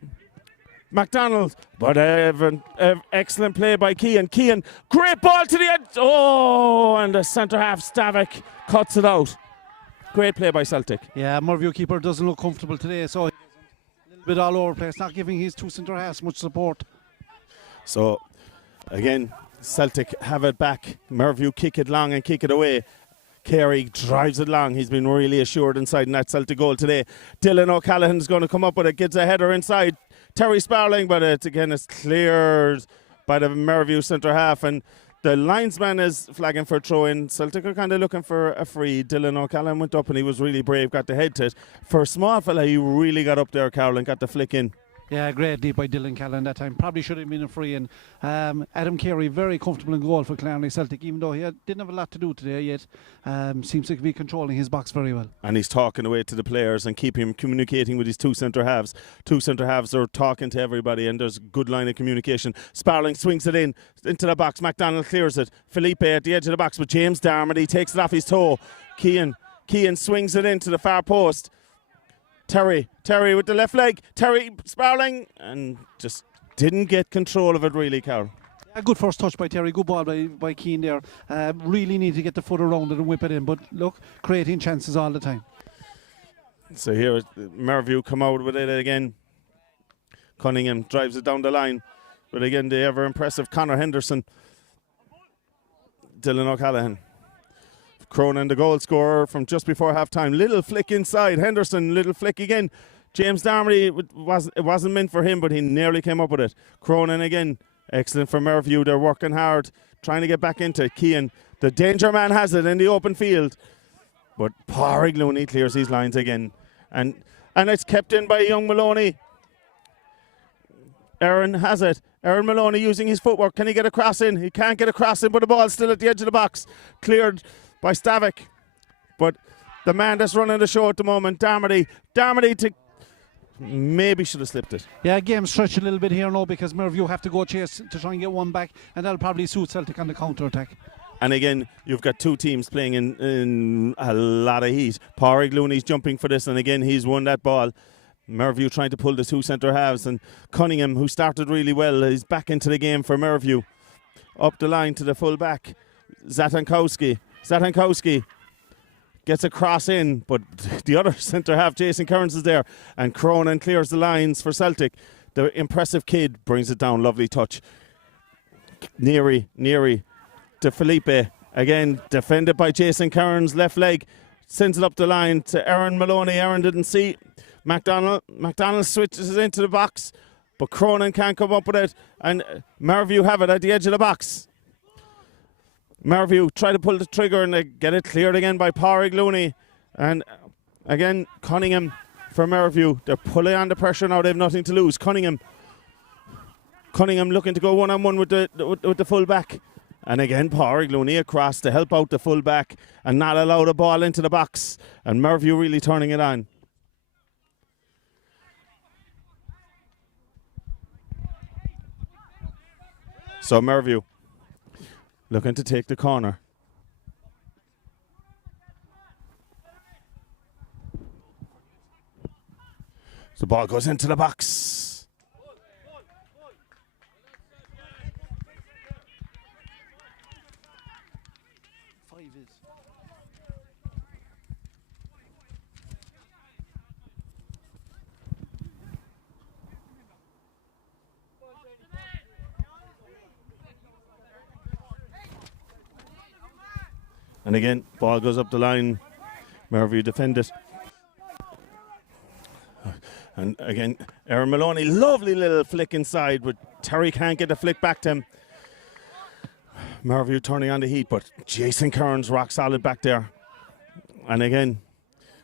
McDonald, but excellent play by Keane. Keane, great ball to the edge. Oh, and the centre half, Stavik, cuts it out. Great play by Celtic. Yeah, Mervue keeper doesn't look comfortable today, so he's a little bit all over the place, not giving his two centre halves much support. So, again, Celtic have it back. Mervue kick it long and kick it away. Carey drives it long. He's been really assured inside in that Celtic goal today. Dylan O'Callaghan's going to come up with it, gets a header inside. Terry Sparling, but it's cleared by the Mervue centre half, and the linesman is flagging for a throw-in. Celtic are kind of looking for a free. Dylan O'Callaghan went up and he was really brave, got the head to it. For a small fella, he really got up there, Carol, and got the flick in. Yeah, great deep by Dylan Callan that time. Probably should have been a free. And Adam Carey, very comfortable in goal for Killarney Celtic, even though he didn't have a lot to do today yet. Seems to be controlling his box very well. And he's talking away to the players and keeping him communicating with his two centre halves. Two centre halves are talking to everybody, and there's a good line of communication. Sparling swings it into the box. McDonald clears it. Felipe at the edge of the box, but James Darmody takes it off his toe. Keane swings it into the far post. Terry with the left leg. Terry Sparling, and just didn't get control of it really, Carol. A good first touch by Terry. Good ball by Keane there. Really need to get the foot around it and whip it in. But look, creating chances all the time. So here Mervue come out with it again. Cunningham drives it down the line. But again, the ever impressive Conor Henderson. Dylan O'Callaghan. Cronin, the goal scorer from just before half-time. Little flick inside. Henderson, little flick again. James Darmody, it wasn't meant for him, but he nearly came up with it. Cronin again. Excellent for Mervue. They're working hard, trying to get back into it. Keane, the danger man, has it in the open field. But Pádraig Looney clears his lines again. And it's kept in by young Maloney. Aaron has it. Aaron Maloney using his footwork. Can he get a cross in? He can't get a cross in, but the ball's still at the edge of the box. Cleared by Stavik, but the man that's running the show at the moment, Darmody to maybe should have slipped it. Yeah, game stretch a little bit here now because Mervue have to go chase to try and get one back, and that'll probably suit Celtic on the counter attack. And again, you've got two teams playing in a lot of heat. Pádraig Looney's jumping for this, and again he's won that ball. Mervue trying to pull the two centre halves, and Cunningham, who started really well, is back into the game for Mervue. Up the line to the full back, Zatankowski gets a cross in, but the other centre half, Jason Kearns, is there, and Cronin clears the lines for Celtic. The impressive kid brings it down. Lovely touch. Neary to Felipe. Again, defended by Jason Kearns. Left leg. Sends it up the line to Aaron Maloney. Aaron didn't see. McDonald switches it into the box, but Cronin can't come up with it, and Mervue have it at the edge of the box. Mervue try to pull the trigger and they get it cleared again by Pádraig Looney. And again, Cunningham for Mervue. They're pulling on the pressure now. They have nothing to lose. Cunningham looking to go one-on-one with the full-back. And again, Pádraig Looney across to help out the full-back and not allow the ball into the box. And Mervue really turning it on. So Mervue looking to take the corner. The ball goes into the box. And again, ball goes up the line. Mervue defend it. And again, Aaron Maloney, lovely little flick inside, but Terry can't get the flick back to him. Mervue turning on the heat, but Jason Kearns rock solid back there. And again,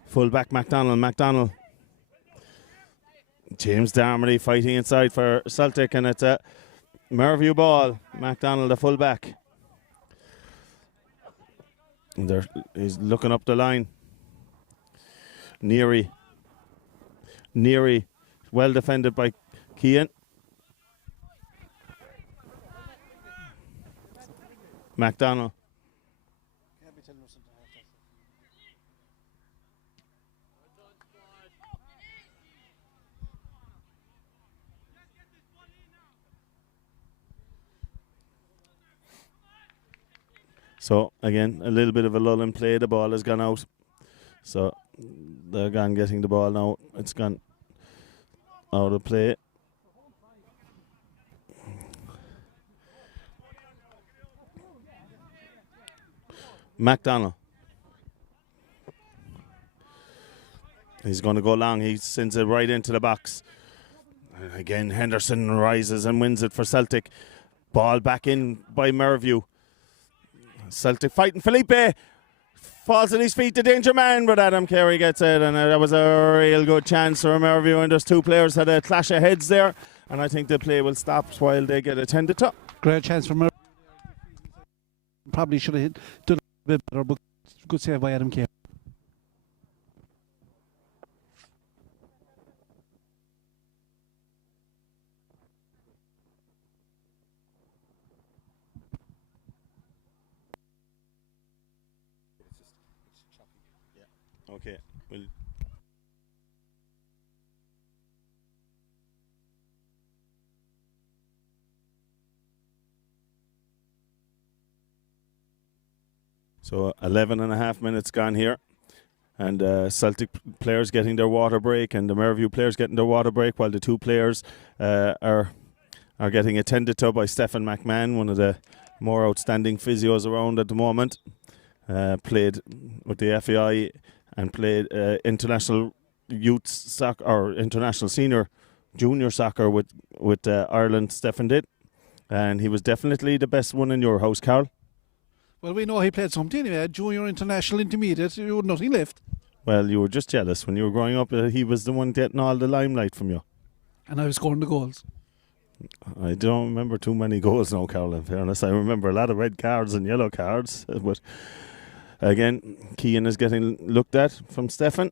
full back McDonald. James Darmody fighting inside for Celtic, and it's a Mervue ball. McDonald, the full back. And he's looking up the line. Neary, well defended by Keane. McDonald. So again, a little bit of a lull in play. The ball has gone out. So they're gone getting the ball now. It's gone out of play. McDonald. He's going to go long. He sends it right into the box. And again, Henderson rises and wins it for Celtic. Ball back in by Mervue. Celtic fighting. Felipe falls at his feet, the danger man, but Adam Carey gets it, and that was a real good chance for Mervue, and there's two players had a clash of heads there, and I think the play will stop while they get attended to. Great chance for Mervue. Probably should have done a bit better, but good save by Adam Carey. Okay. So 11 and a half minutes gone here, and Celtic players getting their water break, and the Mervue players getting their water break, while the two players are getting attended to by Stephen McMahon, one of the more outstanding physios around at the moment. Played with the FAI and played international youth soccer or international senior junior soccer with Ireland. Stephen did, and he was definitely the best one in your house, Carl. Well, we know he played something anyway. Junior, international, intermediate. You had nothing left. Well, you were just jealous when you were growing up. He was the one getting all the limelight from you. And I was scoring the goals. I don't remember too many goals now, Carl, in fairness. I remember a lot of red cards and yellow cards. But again, Keane is getting looked at from Stefan.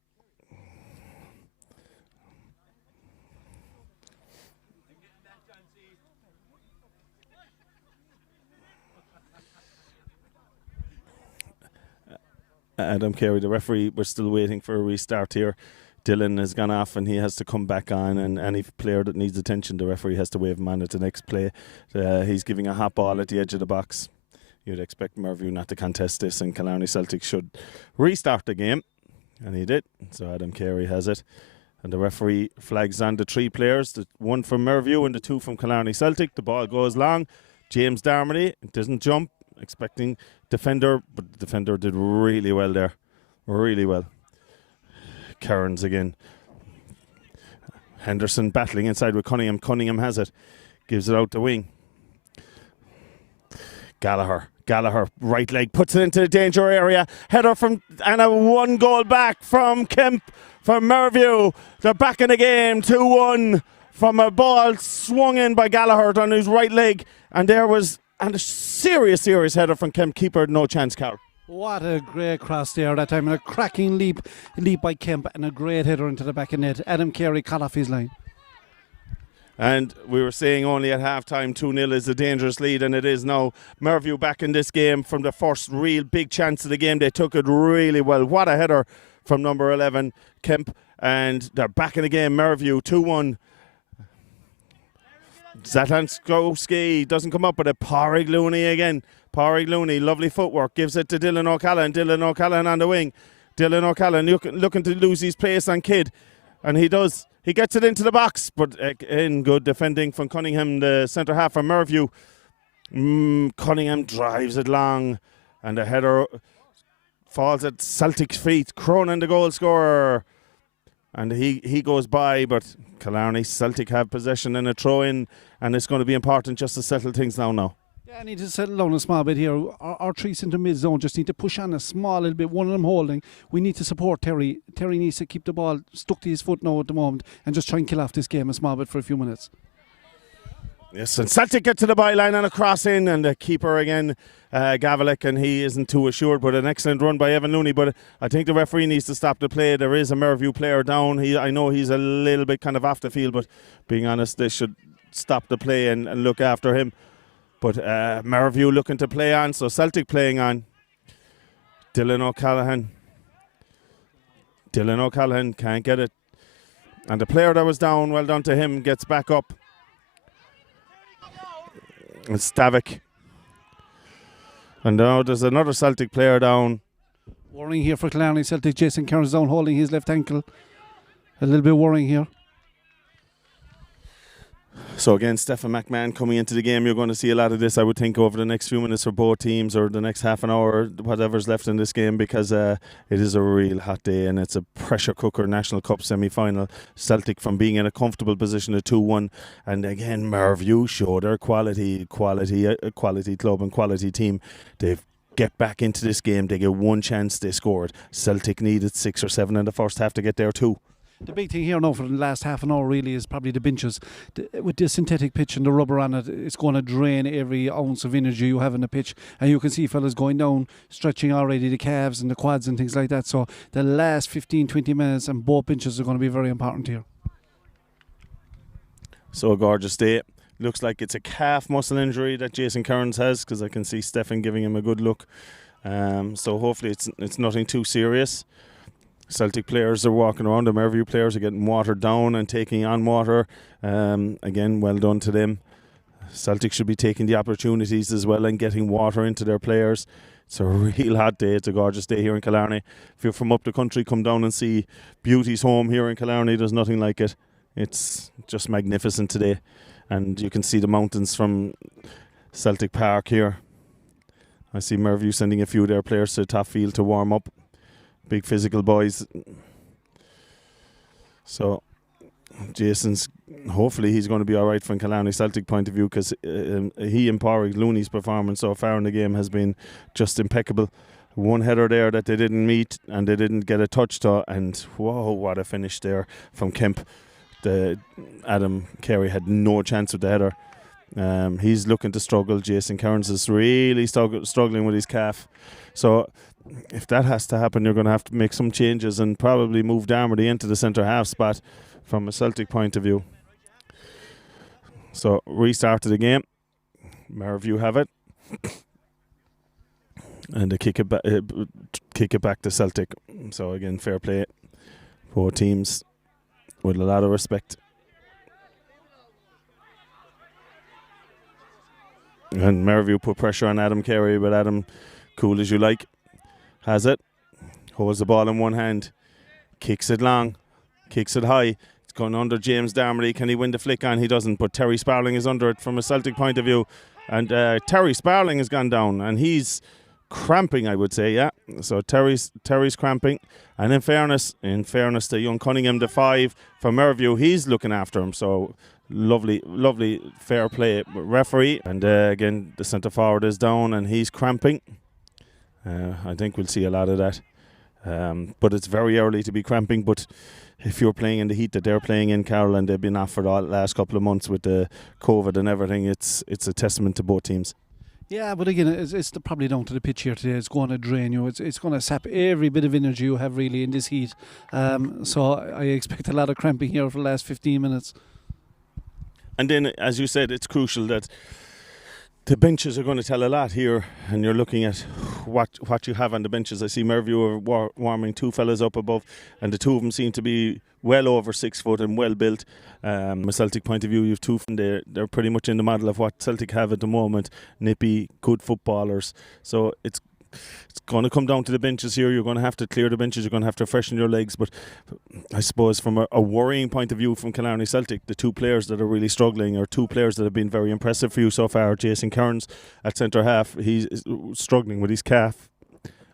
Adam Carey, the referee, we're still waiting for a restart here. Dylan has gone off and he has to come back on, and any player that needs attention, the referee has to wave him on at the next play. He's giving a hot ball at the edge of the box. You'd expect Mervue not to contest this, and Killarney Celtic should restart the game, and he did. So Adam Carey has it, and the referee flags on the three players, the one from Mervue and the two from Killarney Celtic. The ball goes long. James Darmody doesn't jump, expecting defender, but the defender did really well there, really well. Kearns again. Henderson battling inside with Cunningham. Cunningham has it, gives it out the wing. Gallagher, right leg, puts it into the danger area. Header from, and a one goal back from Kemp from Mervue. They're back in the game, 2-1 from a ball swung in by Gallagher on his right leg, and there was a serious header from Kemp. Keeper had no chance, Carl. What a great cross there that time, and a cracking leap by Kemp, and a great header into the back of net. Adam Carey cut off his line. And we were saying only at half-time 2-0 is a dangerous lead, and it is now. Mervue back in this game from the first real big chance of the game. They took it really well. What a header from number 11, Kemp. And they're back in the game, Mervue, 2-1. Zatankowski doesn't come up with it. Pádraig Looney again. Pádraig Looney, lovely footwork, gives it to Dylan O'Callaghan. Dylan O'Callaghan on the wing. Dylan O'Callaghan looking to lose his place on Kidd. And he does. He gets it into the box, but in good defending from Cunningham, the centre half from Mervue. Cunningham drives it long, and the header falls at Celtic's feet. Cronin, the goal scorer. And he goes by, but Killarney Celtic have possession and a throw-in, and it's going to be important just to settle things now. Yeah, I need to settle down a small bit here. Our three centre mid-zone just need to push on a small little bit, one of them holding. We need to support Terry. Terry needs to keep the ball stuck to his foot now at the moment and just try and kill off this game a small bit for a few minutes. Yes, and Celtic get to the byline and a cross in, and the keeper again, Gavalek, and he isn't too assured, but an excellent run by Evan Looney. But I think the referee needs to stop the play. There is a Mervue player down. I know he's a little bit kind of off the field, but being honest, they should stop the play and look after him. But Mervue looking to play on, so Celtic playing on. Dylan O'Callaghan can't get it. And the player that was down, well done to him, gets back up. It's Stavik. And now there's another Celtic player down. Worrying here for Killarney Celtic. Jason Kearns down holding his left ankle. A little bit worrying here. So again, Stephen McMahon coming into the game. You're going to see a lot of this, I would think, over the next few minutes for both teams, or the next half an hour, whatever's left in this game, because it is a real hot day and it's a pressure cooker National Cup semi-final. Celtic from being in a comfortable position at 2-1, and again Mervue show their quality club and quality team. They've get back into this game. They get one chance, they scored. Celtic needed 6 or 7 in the first half to get there too. The big thing here now for the last half an hour really is probably the benches. With the synthetic pitch and the rubber on it, it's going to drain every ounce of energy you have in the pitch. And you can see fellas going down, stretching already the calves and the quads and things like that. So the last 15-20 minutes and both benches are going to be very important here. So a gorgeous day. Looks like it's a calf muscle injury that Jason Kearns has, because I can see Stefan giving him a good look. So hopefully it's nothing too serious. Celtic players are walking around. The Mervue players are getting watered down and taking on water. Again, well done to them. Celtic should be taking the opportunities as well and getting water into their players. It's a real hot day. It's a gorgeous day here in Killarney. If you're from up the country, come down and see Beauty's home here in Killarney. There's nothing like it. It's just magnificent today. And you can see the mountains from Celtic Park here. I see Mervue sending a few of their players to the top field to warm up. Big physical boys. So Jason's, hopefully he's going to be alright from Killarney Celtic point of view, because he and Pádraig Looney's performance so far in the game has been just impeccable. One header there that they didn't meet and they didn't get a touch to, and whoa, what a finish there from Kemp. Adam Carey had no chance with the header. He's looking to struggle. Jason Kearns is really struggling with his calf. So if that has to happen, you're going to have to make some changes and probably move Darmody into the centre half spot from a Celtic point of view. So restart of the game. Mervue have it. And they kick it back to Celtic. So again, fair play. Both teams with a lot of respect. And Mervue put pressure on Adam Carey, but Adam, cool as you like, has it. Holds the ball in one hand. Kicks it long. Kicks it high. It's going under James Darmody. Can he win the flick on? He doesn't, but Terry Sparling is under it from a Celtic point of view. And Terry Sparling has gone down, and he's cramping, I would say, yeah. So Terry's cramping. And in fairness to young Cunningham, the 5 from Mervue, he's looking after him. So lovely fair play referee. And again, the centre forward is down and he's cramping. I think we'll see a lot of that. But it's very early to be cramping. But if you're playing in the heat that they're playing in, Carol, and they've been off for the last couple of months with the COVID and everything, it's a testament to both teams. Yeah, but again, it's probably down to the pitch here today. It's going to drain you. It's going to sap every bit of energy you have really in this heat. So I expect a lot of cramping here for the last 15 minutes. And then, as you said, it's crucial that the benches are going to tell a lot here, and you're looking at what you have on the benches. I see Mervue are warming 2 fellas up above, and the 2 of them seem to be well over 6 foot and well built. From a Celtic point of view, you have 2 from there. They're pretty much in the model of what Celtic have at the moment. Nippy, good footballers. So it's going to come down to the benches here. You're going to have to clear the benches. You're going to have to freshen your legs. But I suppose from a worrying point of view from Killarney Celtic, the 2 players that are really struggling, or 2 players that have been very impressive for you so far, Jason Kearns at centre half, he's struggling with his calf.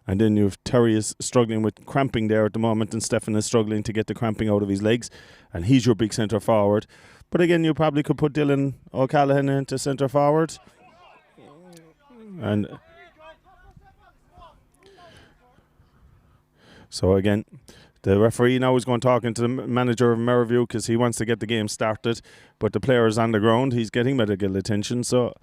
And then you've Terry is struggling with cramping there at the moment, and Stefan is struggling to get the cramping out of his legs. And he's your big centre forward. But again, you probably could put Dylan O'Callaghan into centre forward. And so again, The referee now is going talking to the manager of Mervue because he wants to get the game started, but the player is on the ground. He's getting medical attention, so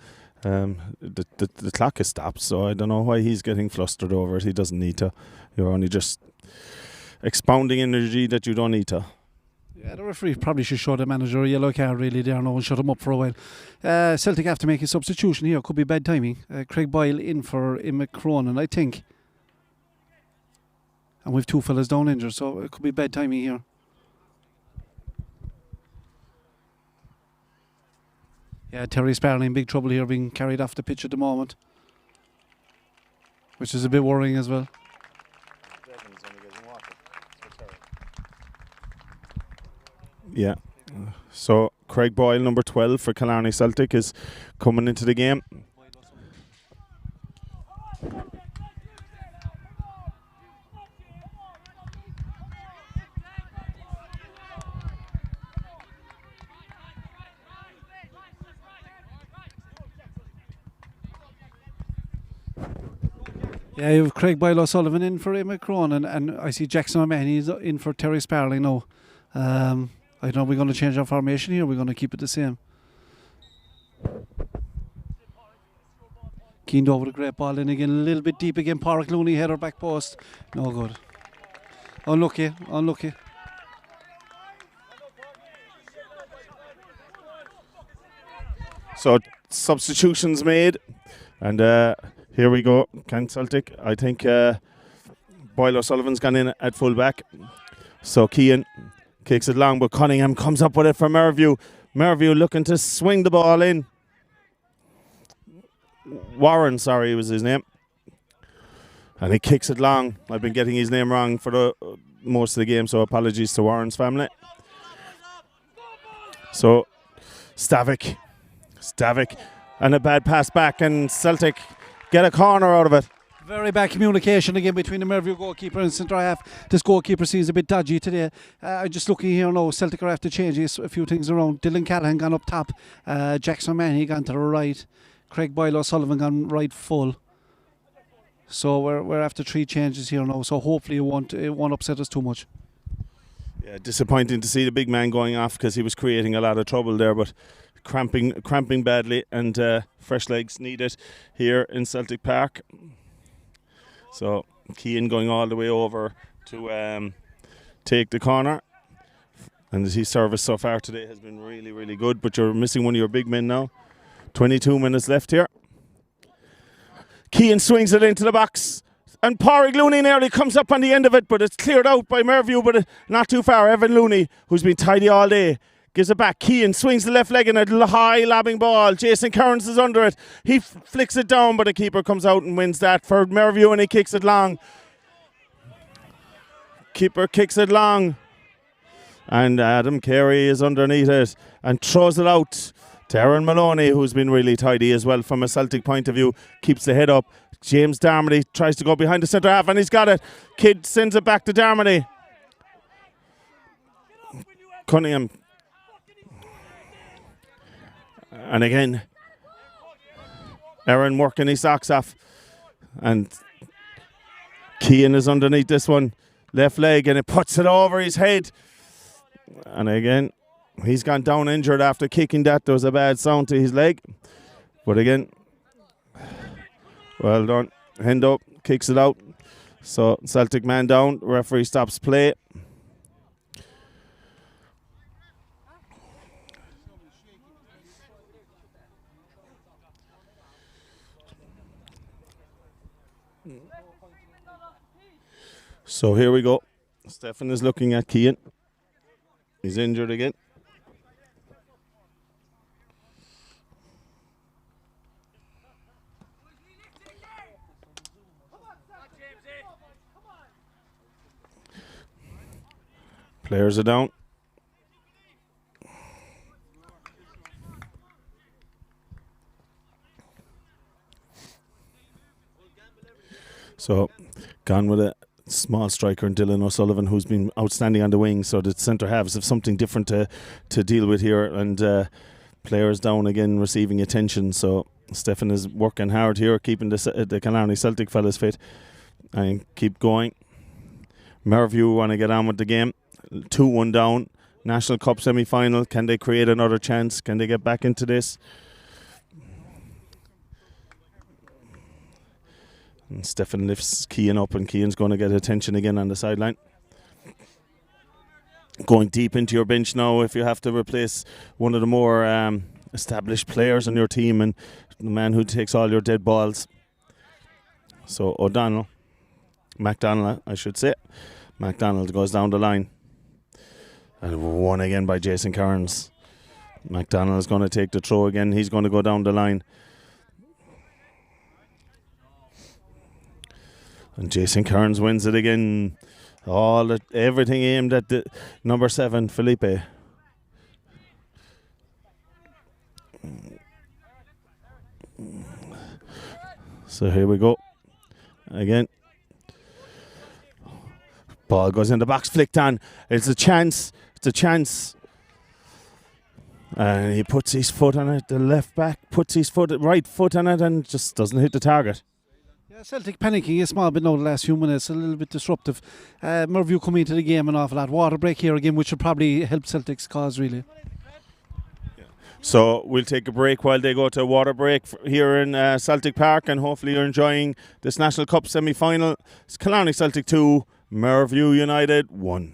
the clock has stopped. So I don't know why he's getting flustered over it. He doesn't need to. You're only just expounding energy that you don't need to. Yeah, the referee probably should show the manager a yellow card really there now and shut him up for a while. Celtic have to make a substitution here. Could be bad timing. Craig Boyle in for Emma Cronin, I think. And we've 2 fellas down injured, so it could be bad timing here. Yeah, Terry Sparling in big trouble here, being carried off the pitch at the moment, which is a bit worrying as well. Yeah. So Craig Boyle, number 12 for Killarney Celtic, is coming into the game. Yeah, you have Craig Boyle O'Sullivan in for Emma Cronin, and I see Jackson O'Mahony's in for Terry Sparling now. I don't know, we're going to change our formation here, we're going to keep it the same. Keened over the great ball in again, a little bit deep again. Pádraig Looney header back post. No good. Unlucky, unlucky. So substitutions made, and here we go. Can Celtic? I think Boyle O'Sullivan's gone in at full back. So Keane kicks it long, but Cunningham comes up with it for Mervue. Mervue looking to swing the ball in. Warren, sorry, was his name. And he kicks it long. I've been getting his name wrong for the most of the game, so apologies to Warren's family. So Stavik, and a bad pass back, and Celtic get a corner out of it. Very bad communication again between the Mervue goalkeeper and centre half. This goalkeeper seems a bit dodgy today. I'm just looking here now. Celtic are after changing a few things around. Dylan Callahan gone up top. Jackson O'Mahony gone to the right. Craig Boyle O'Sullivan gone right full. So we're after 3 changes here now. So hopefully it won't upset us too much. Yeah, disappointing to see the big man going off because he was creating a lot of trouble there, but cramping badly, and fresh legs needed here in Celtic Park. So Keane going all the way over to take the corner, and his service so far today has been really, really good, but you're missing one of your big men now. 22 minutes left here. Keane swings it into the box, and Pádraig Looney nearly comes up on the end of it, but it's cleared out by Mervue, but not too far. Evan Looney, who's been tidy all day, gives it back. Keane swings the left leg in a high lobbing ball. Jason Kearns is under it. He flicks it down, but the keeper comes out and wins that for Mervue, and he kicks it long. Keeper kicks it long, and Adam Carey is underneath it and throws it out. Darren Maloney, who's been really tidy as well from a Celtic point of view, keeps the head up. James Darmody tries to go behind the centre half, and he's got it. Kidd sends it back to Darmody. Cunningham. And again, Aaron working his socks off. And Keane is underneath this one. Left leg, and it puts it over his head. And again, he's gone down injured after kicking that. There was a bad sound to his leg. But again, well done. Hendo kicks it out. So Celtic man down. Referee stops play. So here we go. Stefan is looking at Keane. He's injured again. Players are down. So, gone with a small striker in Dylan O'Sullivan, who's been outstanding on the wing. So the centre halves have something different to deal with here, and players down again receiving attention. So Stefan is working hard here, keeping the Killarney Celtic fellas fit, and keep going. Mervue want to get on with the game. 2-1 down. National Cup semi-final. Can they create another chance? Can they get back into this? And Stefan lifts Keane up, and Keane's going to get attention again on the sideline. Going deep into your bench now if you have to replace one of the more established players on your team and the man who takes all your dead balls. So MacDonald, I should say. MacDonald goes down the line. And won again by Jason Kearns. MacDonald is going to take the throw again. He's going to go down the line. And Jason Kearns wins it again. Everything aimed at the number 7, Felipe. So here we go. Again. Ball goes in the box, flicked on. It's a chance. And he puts his foot on it. The left back puts his right foot on it and just doesn't hit the target. Yeah, Celtic panicking a small bit now the last few minutes, a little bit disruptive. Mervue coming into the game an awful lot. Water break here again, which will probably help Celtic's cause really. So we'll take a break while they go to a water break here in Celtic Park, and hopefully you're enjoying this National Cup semi-final. It's Killarney Celtic 2, Mervue United 1.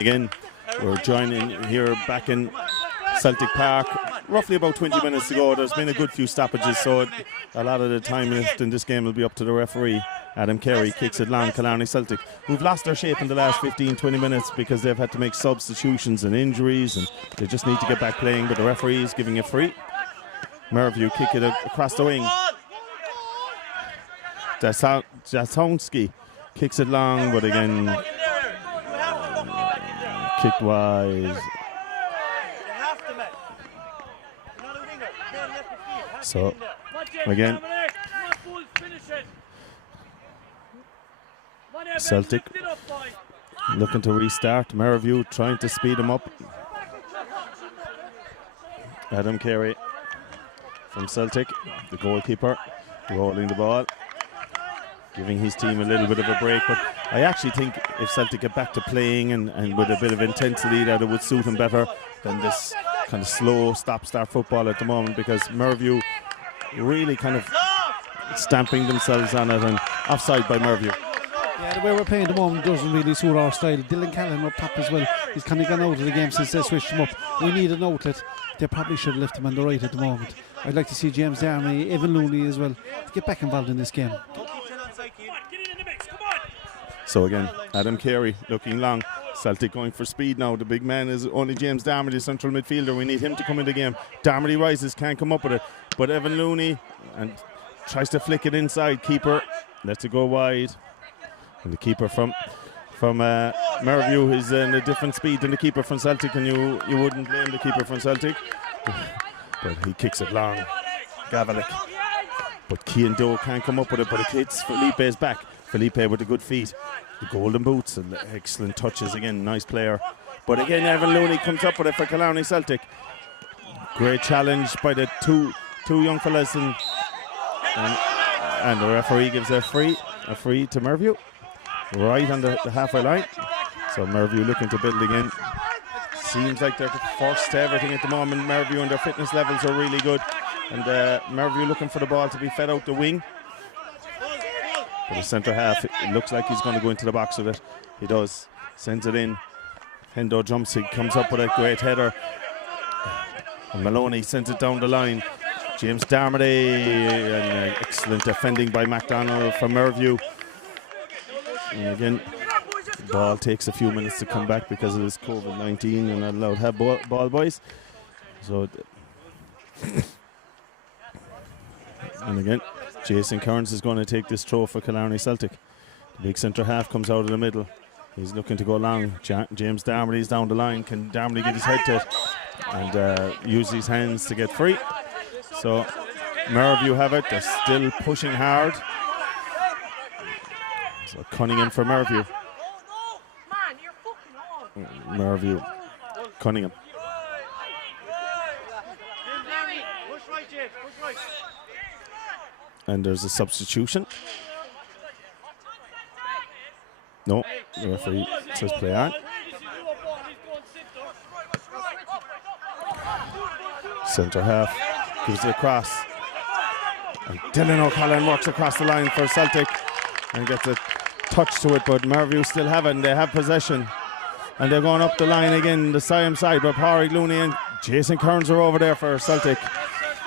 Again, we're joining here back in Celtic Park. Roughly about 20 minutes ago. There's been a good few stoppages, so a lot of the time left in this game will be up to the referee. Adam Carey kicks it long, Killarney Celtic, who've lost their shape in the last 15-20 minutes because they've had to make substitutions and injuries, and they just need to get back playing, but the referee is giving it free. Mervue kick it across the wing. Jasonsky kicks it long, but again, kicked wise. So, again, Celtic looking to restart. Mervue trying to speed them up. Adam Carey from Celtic, the goalkeeper, rolling the ball, giving his team a little bit of a break. But I actually think if Celtic get back to playing and with a bit of intensity, that it would suit them better than this kind of slow stop-start football at the moment, because Mervue really kind of stamping themselves on it, and offside by Mervue. Yeah, the way we're playing at the moment doesn't really suit our style. Dylan Callan up top as well. He's kind of gone out of the game since they switched him up. We need an outlet. They probably should have left him on the right at the moment. I'd like to see James Darmy, Evan Looney as well, to get back involved in this game. So again, Adam Carey looking long. Celtic going for speed now. The big man is only James Darmody, central midfielder. We need him to come in the game. Darmody rises, can't come up with it. But Evan Looney and tries to flick it inside. Keeper lets it go wide. And the keeper from Mervue is in a different speed than the keeper from Celtic, and you wouldn't blame the keeper from Celtic. But he kicks it long. Gavalik. But Cian Doe can't come up with it, but it hits Felipe's back. Felipe with the good feet. The golden boots and the excellent touches again. Nice player. But again, Evan Looney comes up with it for Killarney Celtic. Great challenge by the two young fellas, and the referee gives a free to Mervue. Right on the halfway line. So Mervue looking to build again. Seems like they're first to everything at the moment. Mervue and their fitness levels are really good. And Mervue looking for the ball to be fed out the wing. But the centre half, it looks like he's going to go into the box with it. He does. Sends it in. Hendo jumps, he comes up with a great header. And Maloney sends it down the line. James Darmody, and excellent defending by MacDonald from Mervue. And again, the ball takes a few minutes to come back because of this COVID-19 and not allowed to have ball boys. So, and again, Jason Kearns is going to take this throw for Killarney Celtic. The big centre half comes out of the middle. He's looking to go long. James Darmody is down the line. Can Darmody get his head to it and use his hands to get free? So Mervue have it. They're still pushing hard. So Cunningham for Mervue. Mervue. Cunningham. And there's a substitution. No, the referee says play on. Centre half gives it across. And Dylan O'Callaghan works across the line for Celtic and gets a touch to it, but Mervue still have it and they have possession. And they're going up the line again, the Siam side, but Pádraig Looney and Jason Kearns are over there for Celtic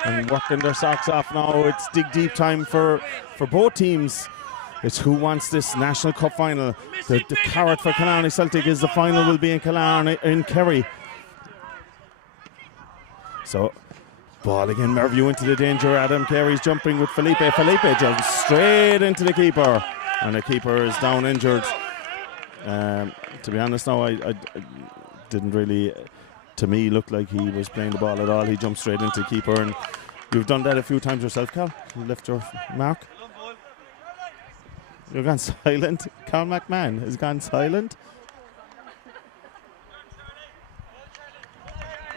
and working their socks off now. It's dig deep time for both teams. It's who wants this National Cup final. The carrot for Killarney Celtic is the final will be in Kerry. So, ball again, Mervue into the danger. Adam Carey's jumping with Felipe. Felipe jumps straight into the keeper. And the keeper is down injured. To be honest now, I didn't really, to me, look like he was playing the ball at all. He jumped straight into the keeper. And you've done that a few times yourself, Cal. You left your mark. You've gone silent. Cal McMahon has gone silent.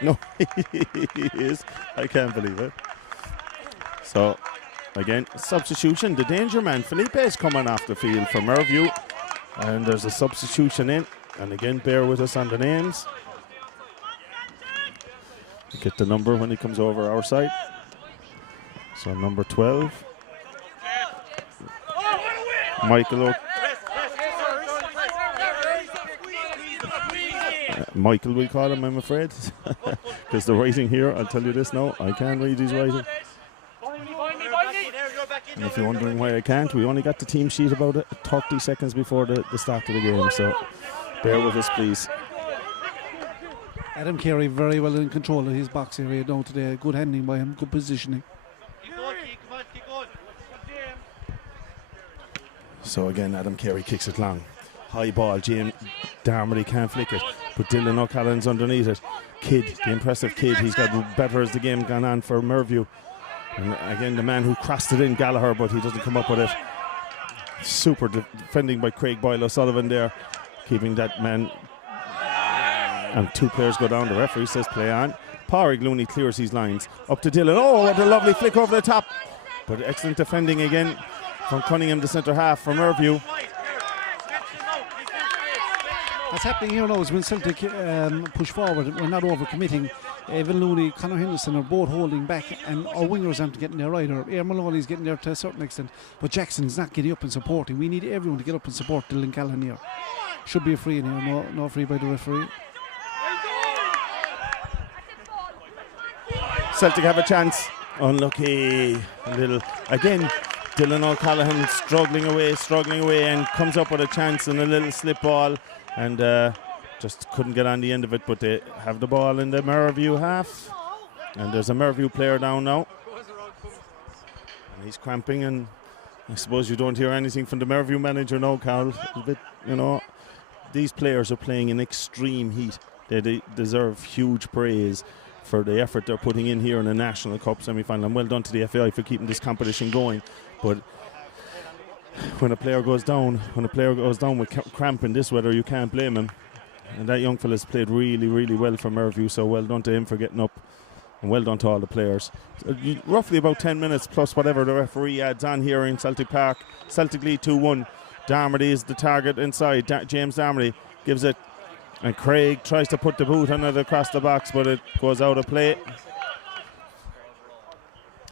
No, he is. I can't believe it. So, again, substitution. The danger man, Felipe, is coming off the field for Mervue. And there's a substitution in. And again, bear with us on the names. Get the number when he comes over our side. So, number 12. Michael Michael, we'll call him, I'm afraid. Because the writing here, I'll tell you this now, I can't read his writing. And if you're wondering why I can't, we only got the team sheet about 30 seconds before the start of the game, so bear with us, please. Adam Carey very well in control of his box area now today. Good handling by him, good positioning. So again, Adam Carey kicks it long. High ball, James Darmody can't flick it, but Dylan O'Callaghan's underneath it. Kidd, the impressive Kidd, he's got better as the game gone on for Mervue. And again, the man who crossed it in, Gallagher, but he doesn't come up with it. Super defending by Craig Boyle O'Sullivan there, keeping that man. And two players go down. The referee says play on. Pádraig Looney clears his lines. Up to Dylan. Oh, what a lovely flick over the top. But excellent defending again from Cunningham, the centre half from Mervue. What's happening here now is when Celtic push forward, we're not overcommitting. Evan Looney, Conor Henderson are both holding back, and our wingers aren't getting there either. Éire Maloney's getting there to a certain extent, but Jackson's not getting up and supporting. We need everyone to get up and support Dylan Callahan here. Should be a free in here, no free by the referee. Celtic have a chance. Unlucky. Again, Dylan O'Callaghan struggling away, and comes up with a chance and a little slip ball. And just couldn't get on the end of it, but they have the ball in the Mervue half. And there's a Mervue player down now. And he's cramping, and I suppose you don't hear anything from the Mervue manager now, Carl. A bit, these players are playing in extreme heat. They deserve huge praise for the effort they're putting in here in the National Cup semi-final. And well done to the FAI for keeping this competition going. But when a player goes down with cramp in this weather, you can't blame him. And that young fella's played really, really well for Mervue, so well done to him for getting up. And well done to all the players. Roughly about 10 minutes plus whatever the referee adds on here in Celtic Park. Celtic lead 2-1. Darmody is the target inside. James Darmody gives it. And Craig tries to put the boot on it across the box, but it goes out of play.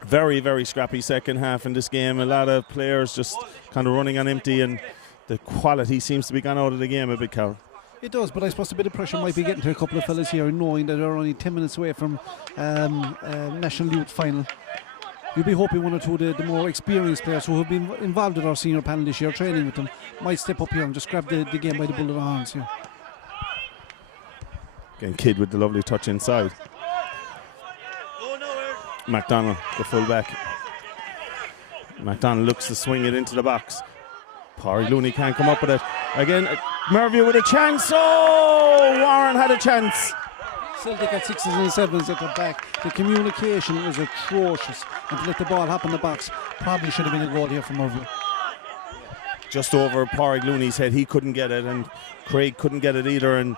Very, very scrappy second half in this game. A lot of players just kind of running on empty, and the quality seems to be gone out of the game a bit, Carl. It does, but I suppose a bit of pressure might be getting to a couple of fellas here, knowing that they're only 10 minutes away from National Youth Final. You'll be hoping one or two of the more experienced players who have been involved with our senior panel this year, training with them, might step up here and just grab the game by the bull of the horns here. Again, Kidd with the lovely touch inside. McDonald, the full-back. McDonald looks to swing it into the box. Pádraig Looney can't come up with it. Again, Mervue with a chance. Oh, Warren had a chance. Celtic at 6s and 7s at the back. The communication was atrocious, and to let the ball happen in the box probably should have been a goal here for Mervue. Just over Pádraig Looney's head. He couldn't get it, and Craig couldn't get it either, and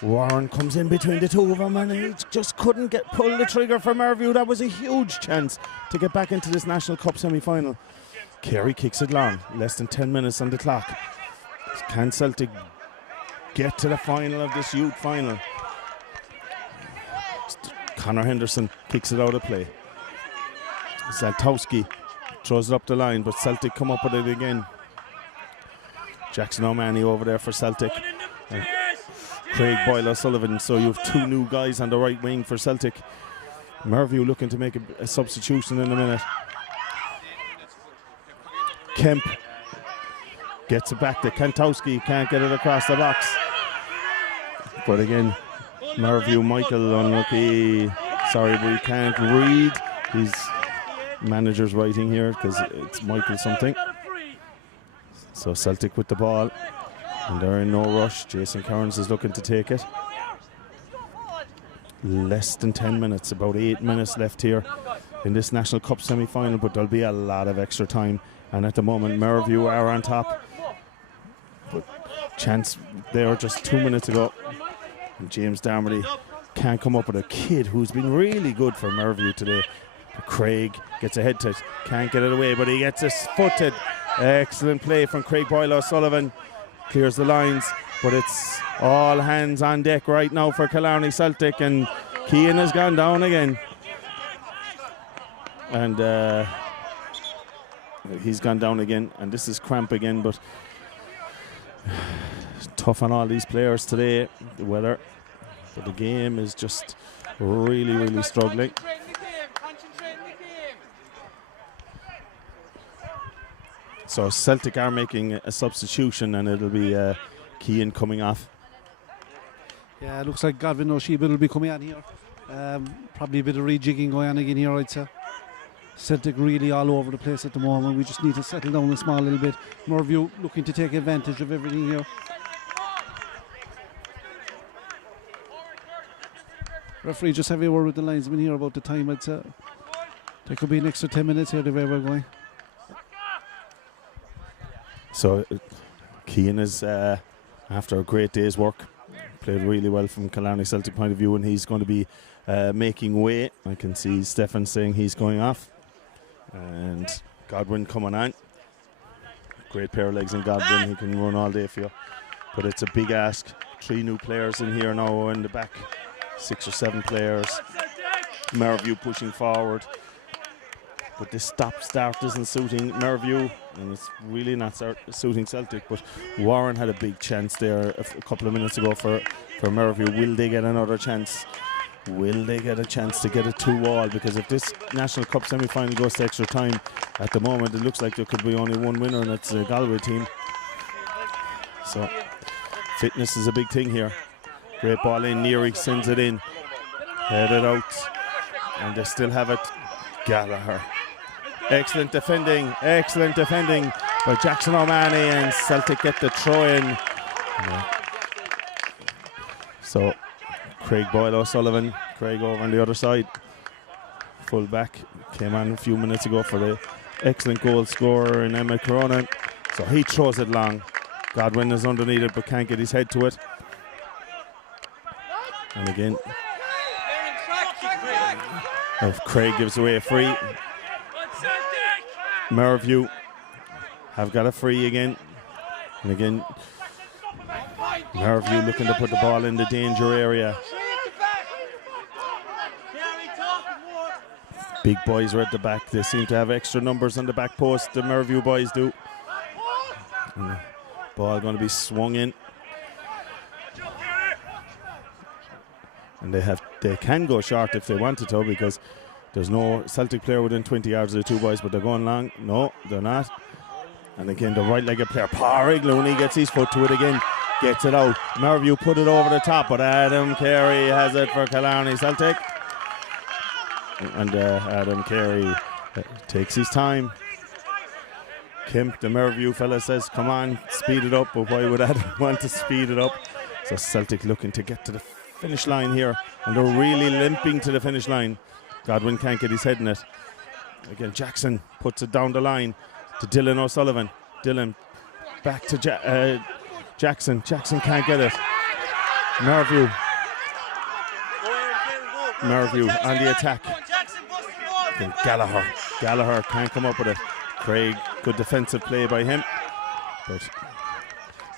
Warren comes in between the two of them, and he just couldn't pull the trigger for Mervue. That was a huge chance to get back into this National Cup semi-final. Carey kicks it long. Less than 10 minutes on the clock. Can Celtic get to the final of this youth final? Conor Henderson kicks it out of play. Zaltowski throws it up the line, but Celtic come up with it again. Jackson O'Mahony over there for Celtic. And Craig Boyle-O'Sullivan. So you have two new guys on the right wing for Celtic. Mervue looking to make a substitution in a minute. Kemp gets it back to Kantowski. Can't get it across the box. But again, Mervue, Michael unlucky. Sorry, we can't read. His manager's writing here because it's Michael something. So Celtic with the ball, and they're in no rush. Jason Kearns is looking to take it. Less than 10 minutes, about 8 minutes left here in this National Cup semi-final, but there'll be a lot of extra time. And at the moment, Mervue are on top. But chance there just 2 minutes ago. And James Darmody can't come up with a kid who's been really good for Mervue today. Craig gets ahead to it, can't get it away, but he gets his footed. Excellent play from Craig Boyle-O'Sullivan. Clears the lines, but it's all hands on deck right now for Killarney Celtic, and Keane has gone down again. And he's gone down again, and this is cramp again, but tough on all these players today, the weather. But the game is just really, really struggling. So Celtic are making a substitution, and it'll be Keane coming off. Yeah, it looks like Godwin O'Shea will be coming on here. Probably a bit of rejigging going on again here, I'd say. Celtic really all over the place at the moment. We just need to settle down a small little bit. Mervue looking to take advantage of everything here. Referee, just have a word with the linesman here about the time. I'd say there could be an extra 10 minutes here the way we're going. So Keane is, after a great day's work, played really well from Killarney Celtic point of view, and he's going to be making way. I can see Stefan saying he's going off, and Godwin coming on. Great pair of legs in Godwin. He can run all day for you, but it's a big ask. 3 new players in here now in the back, 6 or 7 players. Mervue pushing forward, but this stop-start isn't suiting Mervue, and it's really not suiting Celtic. But Warren had a big chance there a couple of minutes ago for Mervue. Will they get another chance? Will they get a chance to get it 2-all? Because if this National Cup semi-final goes to extra time, at the moment it looks like there could be only one winner, and it's the Galway team. So fitness is a big thing here. Great ball in. Neary sends it in. Headed out. And they still have it. Gallagher. Excellent defending by Jackson O'Mahony, and Celtic get the throw in. So Craig Boyle O'Sullivan, Craig over on the other side. Full back, came on a few minutes ago for the excellent goal scorer in Emma Corona. So he throws it long. Godwin is underneath it but can't get his head to it. And again, Craig gives away a free. Mervue have got a free again. And again, Mervue looking to put the ball in the danger area. Big boys are at the back. They seem to have extra numbers on the back post. The Mervue boys do. And the ball going to be swung in. And they can go short if they wanted to, because there's no Celtic player within 20 yards of the two boys, but they're going long. No, they're not. And again, the right-legged player, Pádraig Looney, gets his foot to it again, gets it out. Mervue put it over the top, but Adam Carey has it for Killarney Celtic. And Adam Carey takes his time. Kemp, the Mervue fella, says, come on, speed it up. But why would Adam want to speed it up? So Celtic looking to get to the finish line here, and they're really limping to the finish line. Godwin can't get his head in it. Again, Jackson puts it down the line to Dylan O'Sullivan. Dylan back to Jackson. Jackson can't get it. Mervue on the attack. Again, Gallagher can't come up with it. Craig, good defensive play by him. But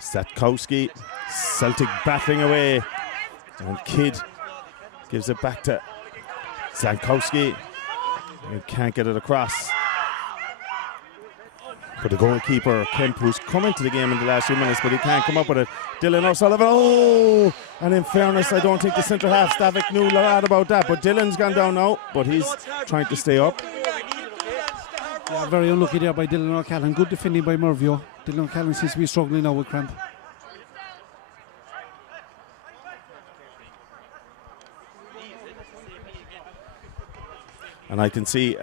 Satkowski, Celtic battling away. And Kidd gives it back to Zankowski. He can't get it across. But the goalkeeper, Kemp, who's come into the game in the last few minutes, but he can't come up with it. Dylan O'Sullivan, oh! And in fairness, I don't think the centre half, Stavik, knew a lot about that. But Dylan's gone down now, but he's trying to stay up. Yeah, very unlucky there by Dylan O'Callaghan. Good defending by Mervue. Dylan O'Callaghan seems to be struggling now with cramp. And I can see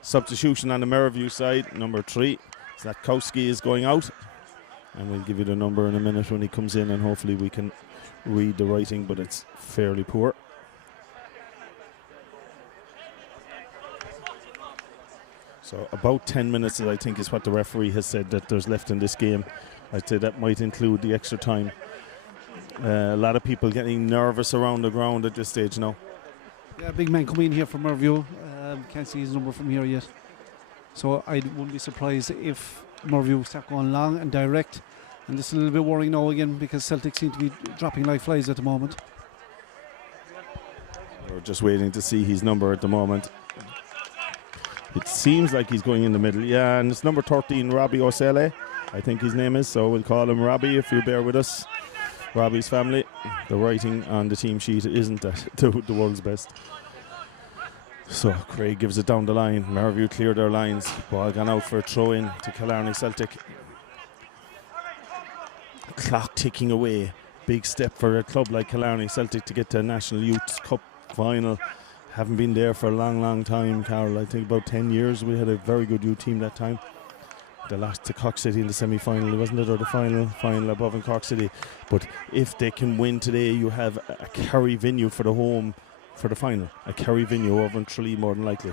substitution on the Mervue side, number 3. Zatkowski is going out. And we'll give you the number in a minute when he comes in, and hopefully we can read the writing, but it's fairly poor. So about 10 minutes, I think, is what the referee has said that there's left in this game. I'd say that might include the extra time. A lot of people getting nervous around the ground at this stage now. Yeah, big man coming in here from Mervue. Can't see his number from here yet. So I wouldn't be surprised if Mervue start going long and direct. And this is a little bit worrying now again, because Celtic seem to be dropping like flies at the moment. We're just waiting to see his number at the moment. It seems like he's going in the middle. Yeah, and it's number 13, Robbie Osele, I think his name is. So we'll call him Robbie if you bear with us. Robbie's family. The writing on the team sheet isn't that the world's best. So Craig gives it down the line. Mervue cleared their lines. Ball gone out for a throw in to Killarney Celtic. Clock ticking away. Big step for a club like Killarney Celtic to get to a National Youth Cup final. Haven't been there for a long time, Carol. I think about 10 years. We had a very good youth team that time. They lost to Cork City in the semi-final, wasn't it, or the final above in Cork City. But if they can win today, you have a Kerry venue for the home for the final. A Kerry venue over in Tralee, more than likely.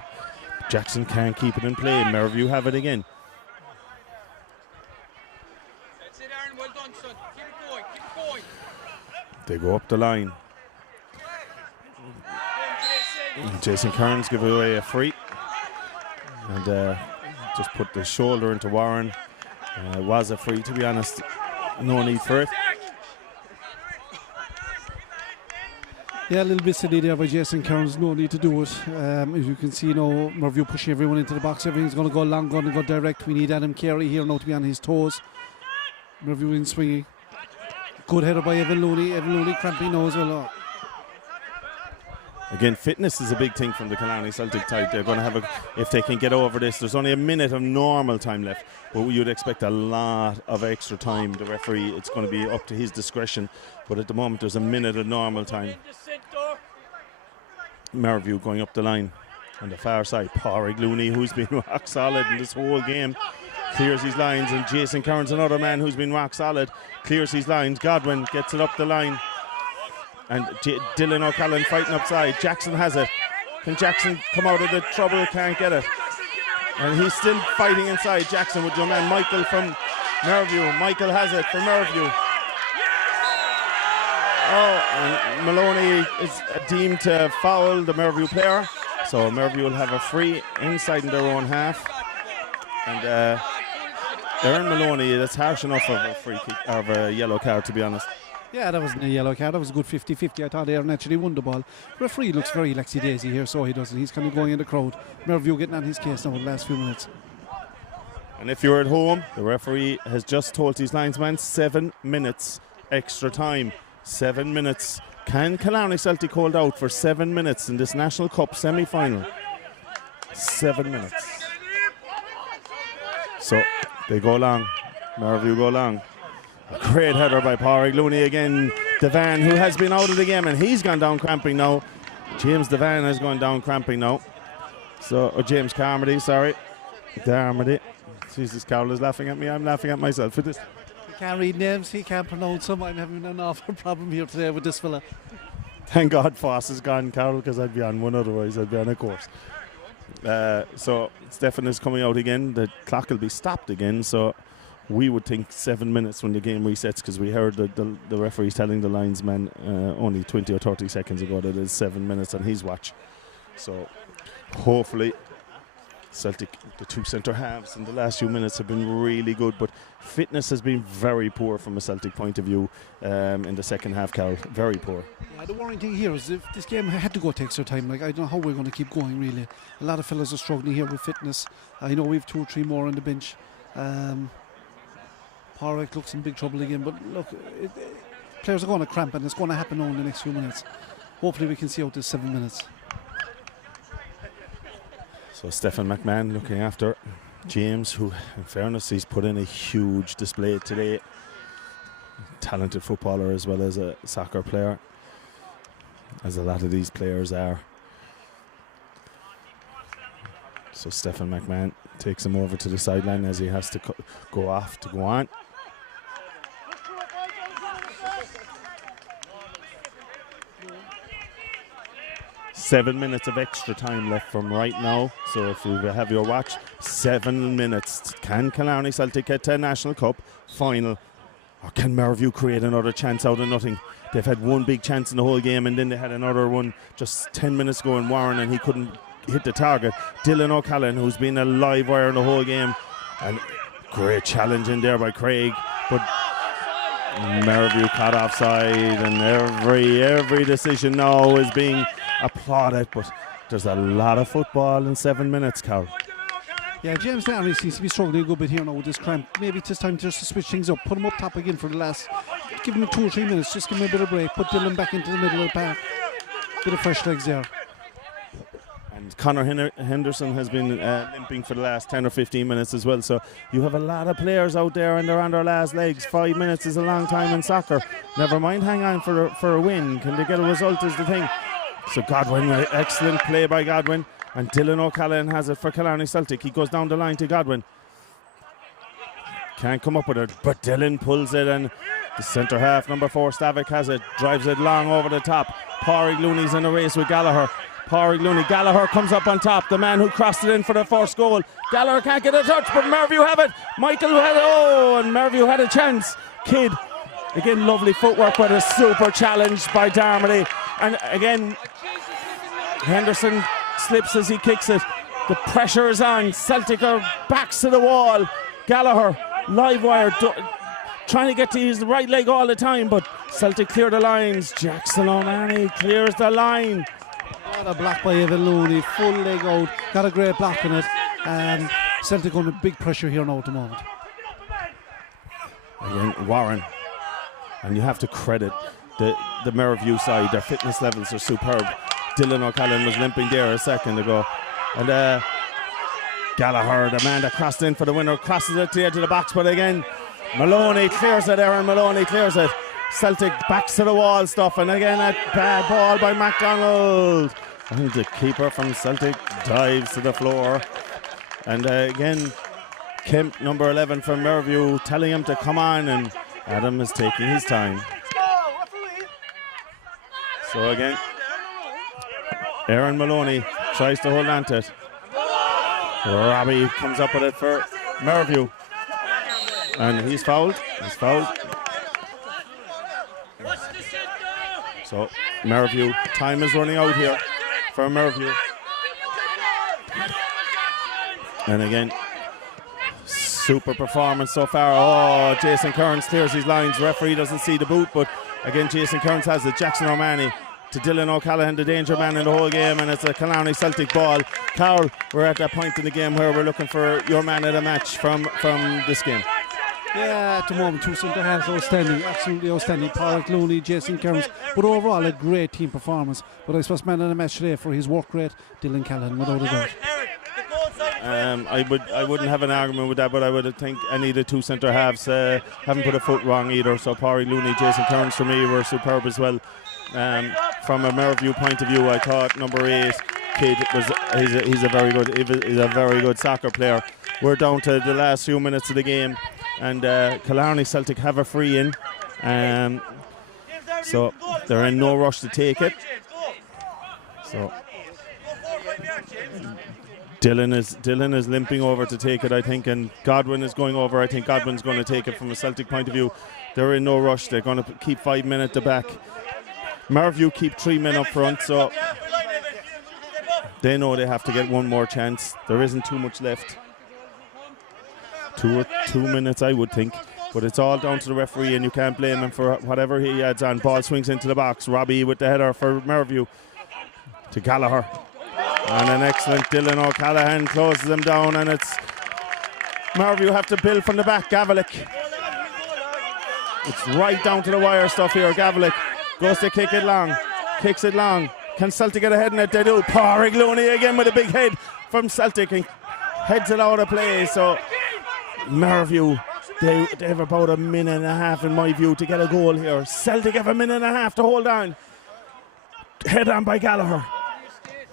Jackson can't keep it in play. Mervue have it again. That's it, Aaron. Well done, son. Keep it going. They go up the line. Jason Kearns give away a free. And just put the shoulder into Warren. It was a free, to be honest. No need for it. Yeah, a little bit silly there by Jason Kearns. No need to do it. As you can see now, Mervue pushing everyone into the box. Everything's going to go long, going to go direct. We need Adam Carey here now to be on his toes. Mervue in swinging. Good header by Evan Looney. Evan Looney cramping now as well. Again, fitness is a big thing from the Killarney Celtic side. They're going to have if they can get over this, there's only a minute of normal time left, but you'd expect a lot of extra time. The referee, it's going to be up to his discretion, but at the moment there's a minute of normal time. Mervue going up the line on the far side. Pádraig Looney, who's been rock solid in this whole game, clears his lines, and Jason Curran's another man who's been rock solid, clears his lines. Godwin gets it up the line, and Dylan O'Callaghan fighting upside. Jackson has it. Can Jackson come out of the trouble? Can't get it, and he's still fighting inside. Jackson with your man Michael from Mervue. Michael has it for Mervue. Oh, and Maloney is deemed to foul the Mervue player, so Mervue will have a free inside in their own half. And Aaron Maloney, that's harsh enough of a free kick, of a yellow card, to be honest. Yeah, that wasn't a yellow card. That was a good 50-50. I thought Aaron actually won the ball. Referee looks very laxy-daisy here, so he doesn't. He's kind of going in the crowd. Mervue getting on his case now in the last few minutes. And if you're at home, the referee has just told his linesman 7 minutes extra time. 7 minutes. Can Killarney Celtic hold out for 7 minutes in this National Cup semi-final? 7 minutes. So they go long. Mervue go long. A great header by Pádraig Looney again. Devan, who has been out of the game, and he's gone down cramping now. James Devan has gone down cramping now. So, James Carmody, sorry. Darmody. Jesus, Carol is laughing at me. I'm laughing at myself for this. He can't read names, he can't pronounce them. I'm having an awful problem here today with this fella. Thank God Foss is gone, Carol, because I'd be on one, otherwise I'd be on a course. So Stefan is coming out again. The clock will be stopped again, so we would think 7 minutes when the game resets, because we heard the referees telling the linesman only 20 or 30 seconds ago that it's 7 minutes on his watch. So hopefully Celtic, the two centre halves in the last few minutes have been really good, but fitness has been very poor from a Celtic point of view in the second half, Carol. Very poor. Yeah, the worrying thing here is if this game had to go take extra time. Like, I don't know how we're going to keep going, really. A lot of fellas are struggling here with fitness. I know we've 2 or 3 more on the bench. Pádraig looks in big trouble again, but look, players are going to cramp, and it's going to happen now in the next few minutes. Hopefully we can see out this 7 minutes. So Stefan McMahon looking after James, who in fairness he's put in a huge display today. Talented footballer as well as a soccer player, as a lot of these players are. So Stefan McMahon takes him over to the sideline as he has to go off to go on. Seven minutes of extra time left from right now. So if you have your watch, 7 minutes. Can Killarney Celtic get to a National Cup final? Or can Mervue create another chance out of nothing? They've had one big chance in the whole game, and then they had another one just 10 minutes ago in Warren, and he couldn't hit the target. Dylan O'Callaghan, who's been a live wire in the whole game, and great challenge in there by Craig, but Mervue caught offside, and every decision now is being applauded, but there's a lot of football in 7 minutes, Carl. Yeah, James Darmody seems to be struggling a good bit here now with this cramp. Maybe it's time just to switch things up. Put him up top again for the last. Give him 2 or 3 minutes. Just give him a bit of break. Put Dylan back into the middle of the park. Bit of fresh legs there. And Conor Henderson has been limping for the last 10 or 15 minutes as well. So you have a lot of players out there and they're on their last legs. 5 minutes is a long time in soccer. Never mind, hang on for a win. Can they get a result is the thing. So Godwin, excellent play by Godwin. And Dylan O'Callaghan has it for Killarney Celtic. He goes down the line to Godwin. Can't come up with it, but Dylan pulls it, and the centre half, number 4, Stavik, has it. Drives it long over the top. Pádraig Looney's in a race with Gallagher. Pádraig Looney. Gallagher comes up on top. The man who crossed it in for the first goal. Gallagher can't get a touch, but Mervue have it. Michael had it. And Mervue had a chance. Kidd. Again, lovely footwork, but a super challenge by Darmody. And again, Henderson slips as he kicks it. The pressure is on. Celtic are backs to the wall. Gallagher, live wire, trying to get to his right leg all the time, but Celtic clear the lines. Jackson O'Mahony clears the line. What a block by Evan Looney, full leg out, got a great block in it, and Celtic under big pressure here now at the moment. Again, Warren, and you have to credit the Mervue side. Their fitness levels are superb. Dylan O'Callaghan was limping there a second ago. And Gallagher, the man that crossed in for the winner, crosses it to the edge of the box, but again, Maloney clears it, Aaron Maloney clears it. Celtic backs to the wall stuff, and again a bad ball by MacDonald. And the keeper from Celtic dives to the floor. And again, Kemp, number 11 from Mervue, telling him to come on, and Adam is taking his time. So again, Aaron Maloney tries to hold on to it. Robbie comes up with it for Mervue. And he's fouled. He's fouled. So Mervue, time is running out here for Mervue. And again, super performance so far. Oh, Jason Kearns clears his lines. Referee doesn't see the boot, but again, Jason Kearns has it. Jackson O'Mahony to Dylan O'Callaghan, the danger man in the whole game, and it's a Killarney Celtic ball. Carl, we're at that point in the game where we're looking for your man of the match from this game. Yeah, at the moment, two centre halves outstanding, absolutely outstanding. Pádraig Looney, Jason Kearns, but overall a great team performance. But I suppose man of the match today for his work rate, Dylan Callahan, without a doubt. I wouldn't have an argument with that, but I would think any of the two centre halves haven't put a foot wrong either. So Pádraig Looney, Jason Kearns for me were superb as well. From a Mervue point of view, I thought number 8 kid he's a very good soccer player. We're down to the last few minutes of the game, and Killarney Celtic have a free in, so they're in no rush to take it. So Dylan is limping over to take it, I think, and Godwin is going over. I think Godwin's going to take it from a Celtic point of view. They're in no rush. They're going to keep 5 men at the back. Mervue keep 3 men up front, so they know they have to get one more chance. There isn't too much left. 2 minutes, I would think, but it's all down to the referee, and you can't blame him for whatever he adds on. Ball swings into the box. Robbie with the header for Mervue to Gallagher, and an excellent Dylan O'Callaghan closes them down, and it's Mervue have to build from the back. Gavalik, it's right down to the wire stuff here. Gavalik goes to kick it long, kicks it long. Can Celtic get ahead in it? They do. Pádraig Looney again with a big head from Celtic and heads it out of play. So Mervue, they have about a minute and a half in my view to get a goal here. Celtic have a minute and a half to hold on. Head on by Gallagher.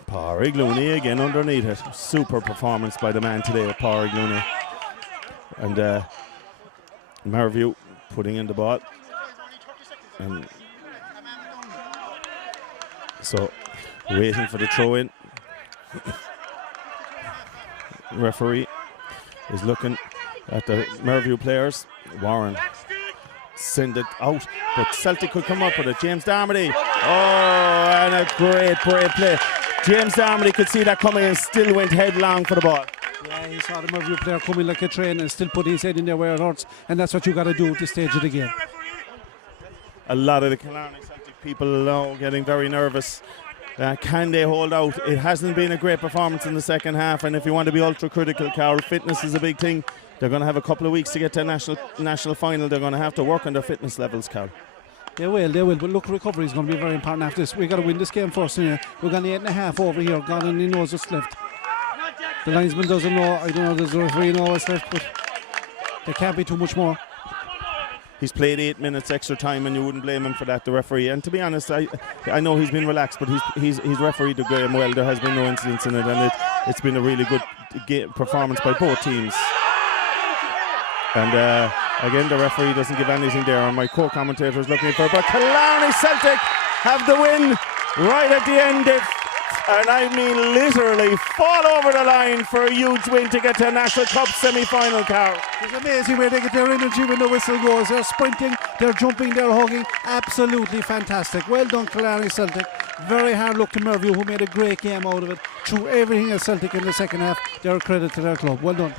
Pádraig Looney again underneath it. Super performance by the man today, Pádraig Looney. And Mervue putting in the ball. And so waiting for the throw in. Referee is looking at the Mervue players. Warren send it out, but Celtic could come up with it. James Darmody, oh, and a great play. James Darmody could see that coming and still went headlong for the ball. Yeah, he saw the Mervue player coming like a train and still put his head in there where it hurts, and that's what you got to do at this stage of the game. A lot of the Killarney Celtic people now getting very nervous. Can they hold out? It hasn't been a great performance in the second half, and if you want to be ultra critical, Carol, fitness is a big thing. They're going to have a couple of weeks to get to a national final. They're going to have to work on their fitness levels, Carol. They will, but look, recovery is going to be very important after this. We've got to win this game first. We've got 8.5 over here. God only knows what's left. The linesman doesn't know. I don't know, does the referee know what's left, but there can't be too much more. He's played 8 minutes extra time, and you wouldn't blame him for that, the referee. And to be honest, I know he's been relaxed, but he's refereed the game well. There has been no incidents in it, and it's been a really good performance by both teams. And again, the referee doesn't give anything there, and my co-commentator is looking for. But Killarney Celtic have the win right at the end. And I mean literally fall over the line for a huge win to get to a National Cup semi-final, Carl. It's amazing where they get their energy when the whistle goes. They're sprinting, they're jumping, they're hugging. Absolutely fantastic. Well done, Killarney Celtic. Very hard luck to Mervue, who made a great game out of it. Threw everything at Celtic in the second half. They're a credit to their club. Well done.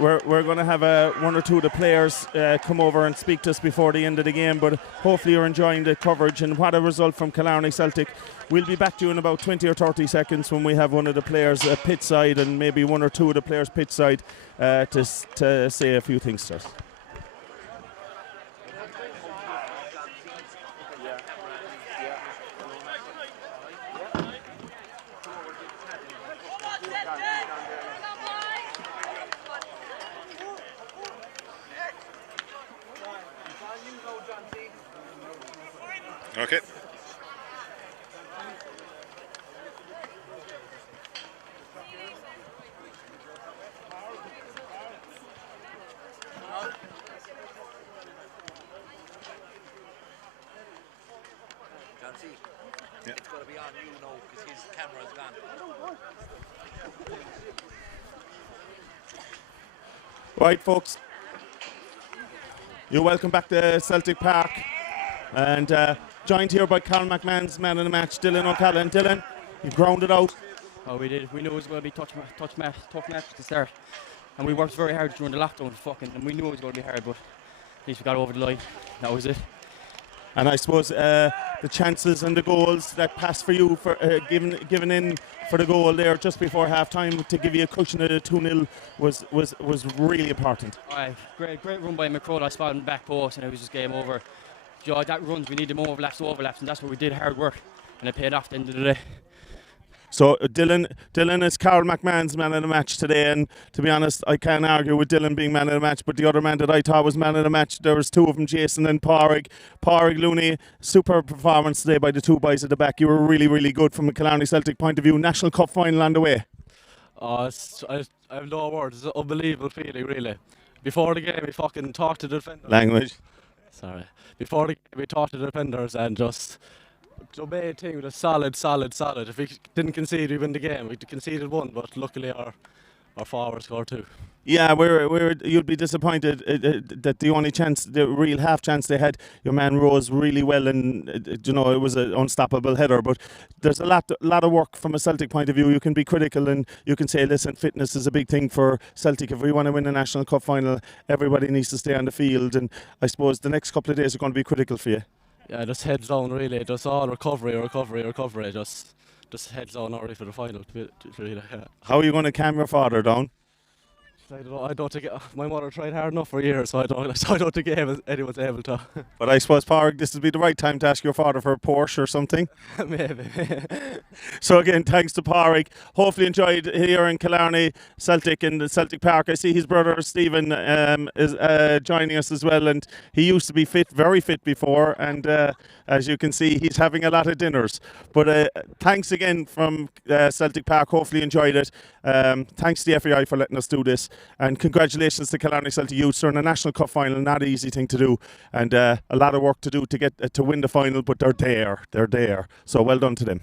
We're going to have one or two of the players come over and speak to us before the end of the game, but hopefully you're enjoying the coverage, and what a result from Killarney Celtic. We'll be back to you in about 20 or 30 seconds when we have one of the players pitch side, and maybe one or two of the players pitch side to say a few things to us. Okay. It's got to be on you now because his camera's gone. Right, folks. You're welcome back to Celtic Park. And joined here by Carl McMahon's man of the match, Dylan O'Callaghan. Dylan, you grounded out. Oh, we did. We knew it was going to be tough match to start. And we worked very hard during the lockdown, and we knew it was going to be hard, but at least we got over the line. That was it. And I suppose the chances and the goals that passed for you for giving in for the goal there just before half time to give you a cushion at a 2-0 was really important. Aye, great run by McCroll. I spotted in the back post and it was just game over. That runs, we needed more overlaps, and that's what we did, hard work, and it paid off at the end of the day. So Dylan is Carl McMahon's man of the match today, and to be honest, I can't argue with Dylan being man of the match, but the other man that I thought was man of the match, there was two of them, Jason and Pádraig. Pádraig Looney, superb performance today by the two boys at the back. You were really, really good from a Killarney Celtic point of view. National Cup final on the way. I have no words. It's an unbelievable feeling, really. Before the game, we fucking talked to the defenders. Language. Sorry. Before the game, we talked to the defenders and just the main thing was solid. If we didn't concede, we win the game. We conceded one, but luckily our forward scored two. Yeah, you'd be disappointed that the real half chance they had, your man rose really well, and it was an unstoppable header. But there's a lot of work from a Celtic point of view. You can be critical and you can say, listen, fitness is a big thing for Celtic. If we want to win a National Cup final, everybody needs to stay on the field. And I suppose the next couple of days are going to be critical for you. Yeah, just heads down really. Just all recovery. Just heads down already for the final. Really, yeah. How are you going to calm your father down? I don't think my mother tried hard enough for years, so I don't think anyone's able to. But I suppose, Pádraig, this would be the right time to ask your father for a Porsche or something. Maybe. So again, thanks to Pádraig. Hopefully enjoyed here in Killarney Celtic in the Celtic Park. I see his brother Stephen is joining us as well, and he used to be fit, very fit before, and as you can see, he's having a lot of dinners. But thanks again from Celtic Park. Hopefully enjoyed it. Thanks to the FAI for letting us do this. And congratulations to Killarney Celtic youths. They're in a National Cup final, not an easy thing to do, and a lot of work to do to win the final, but they're there. So well done to them.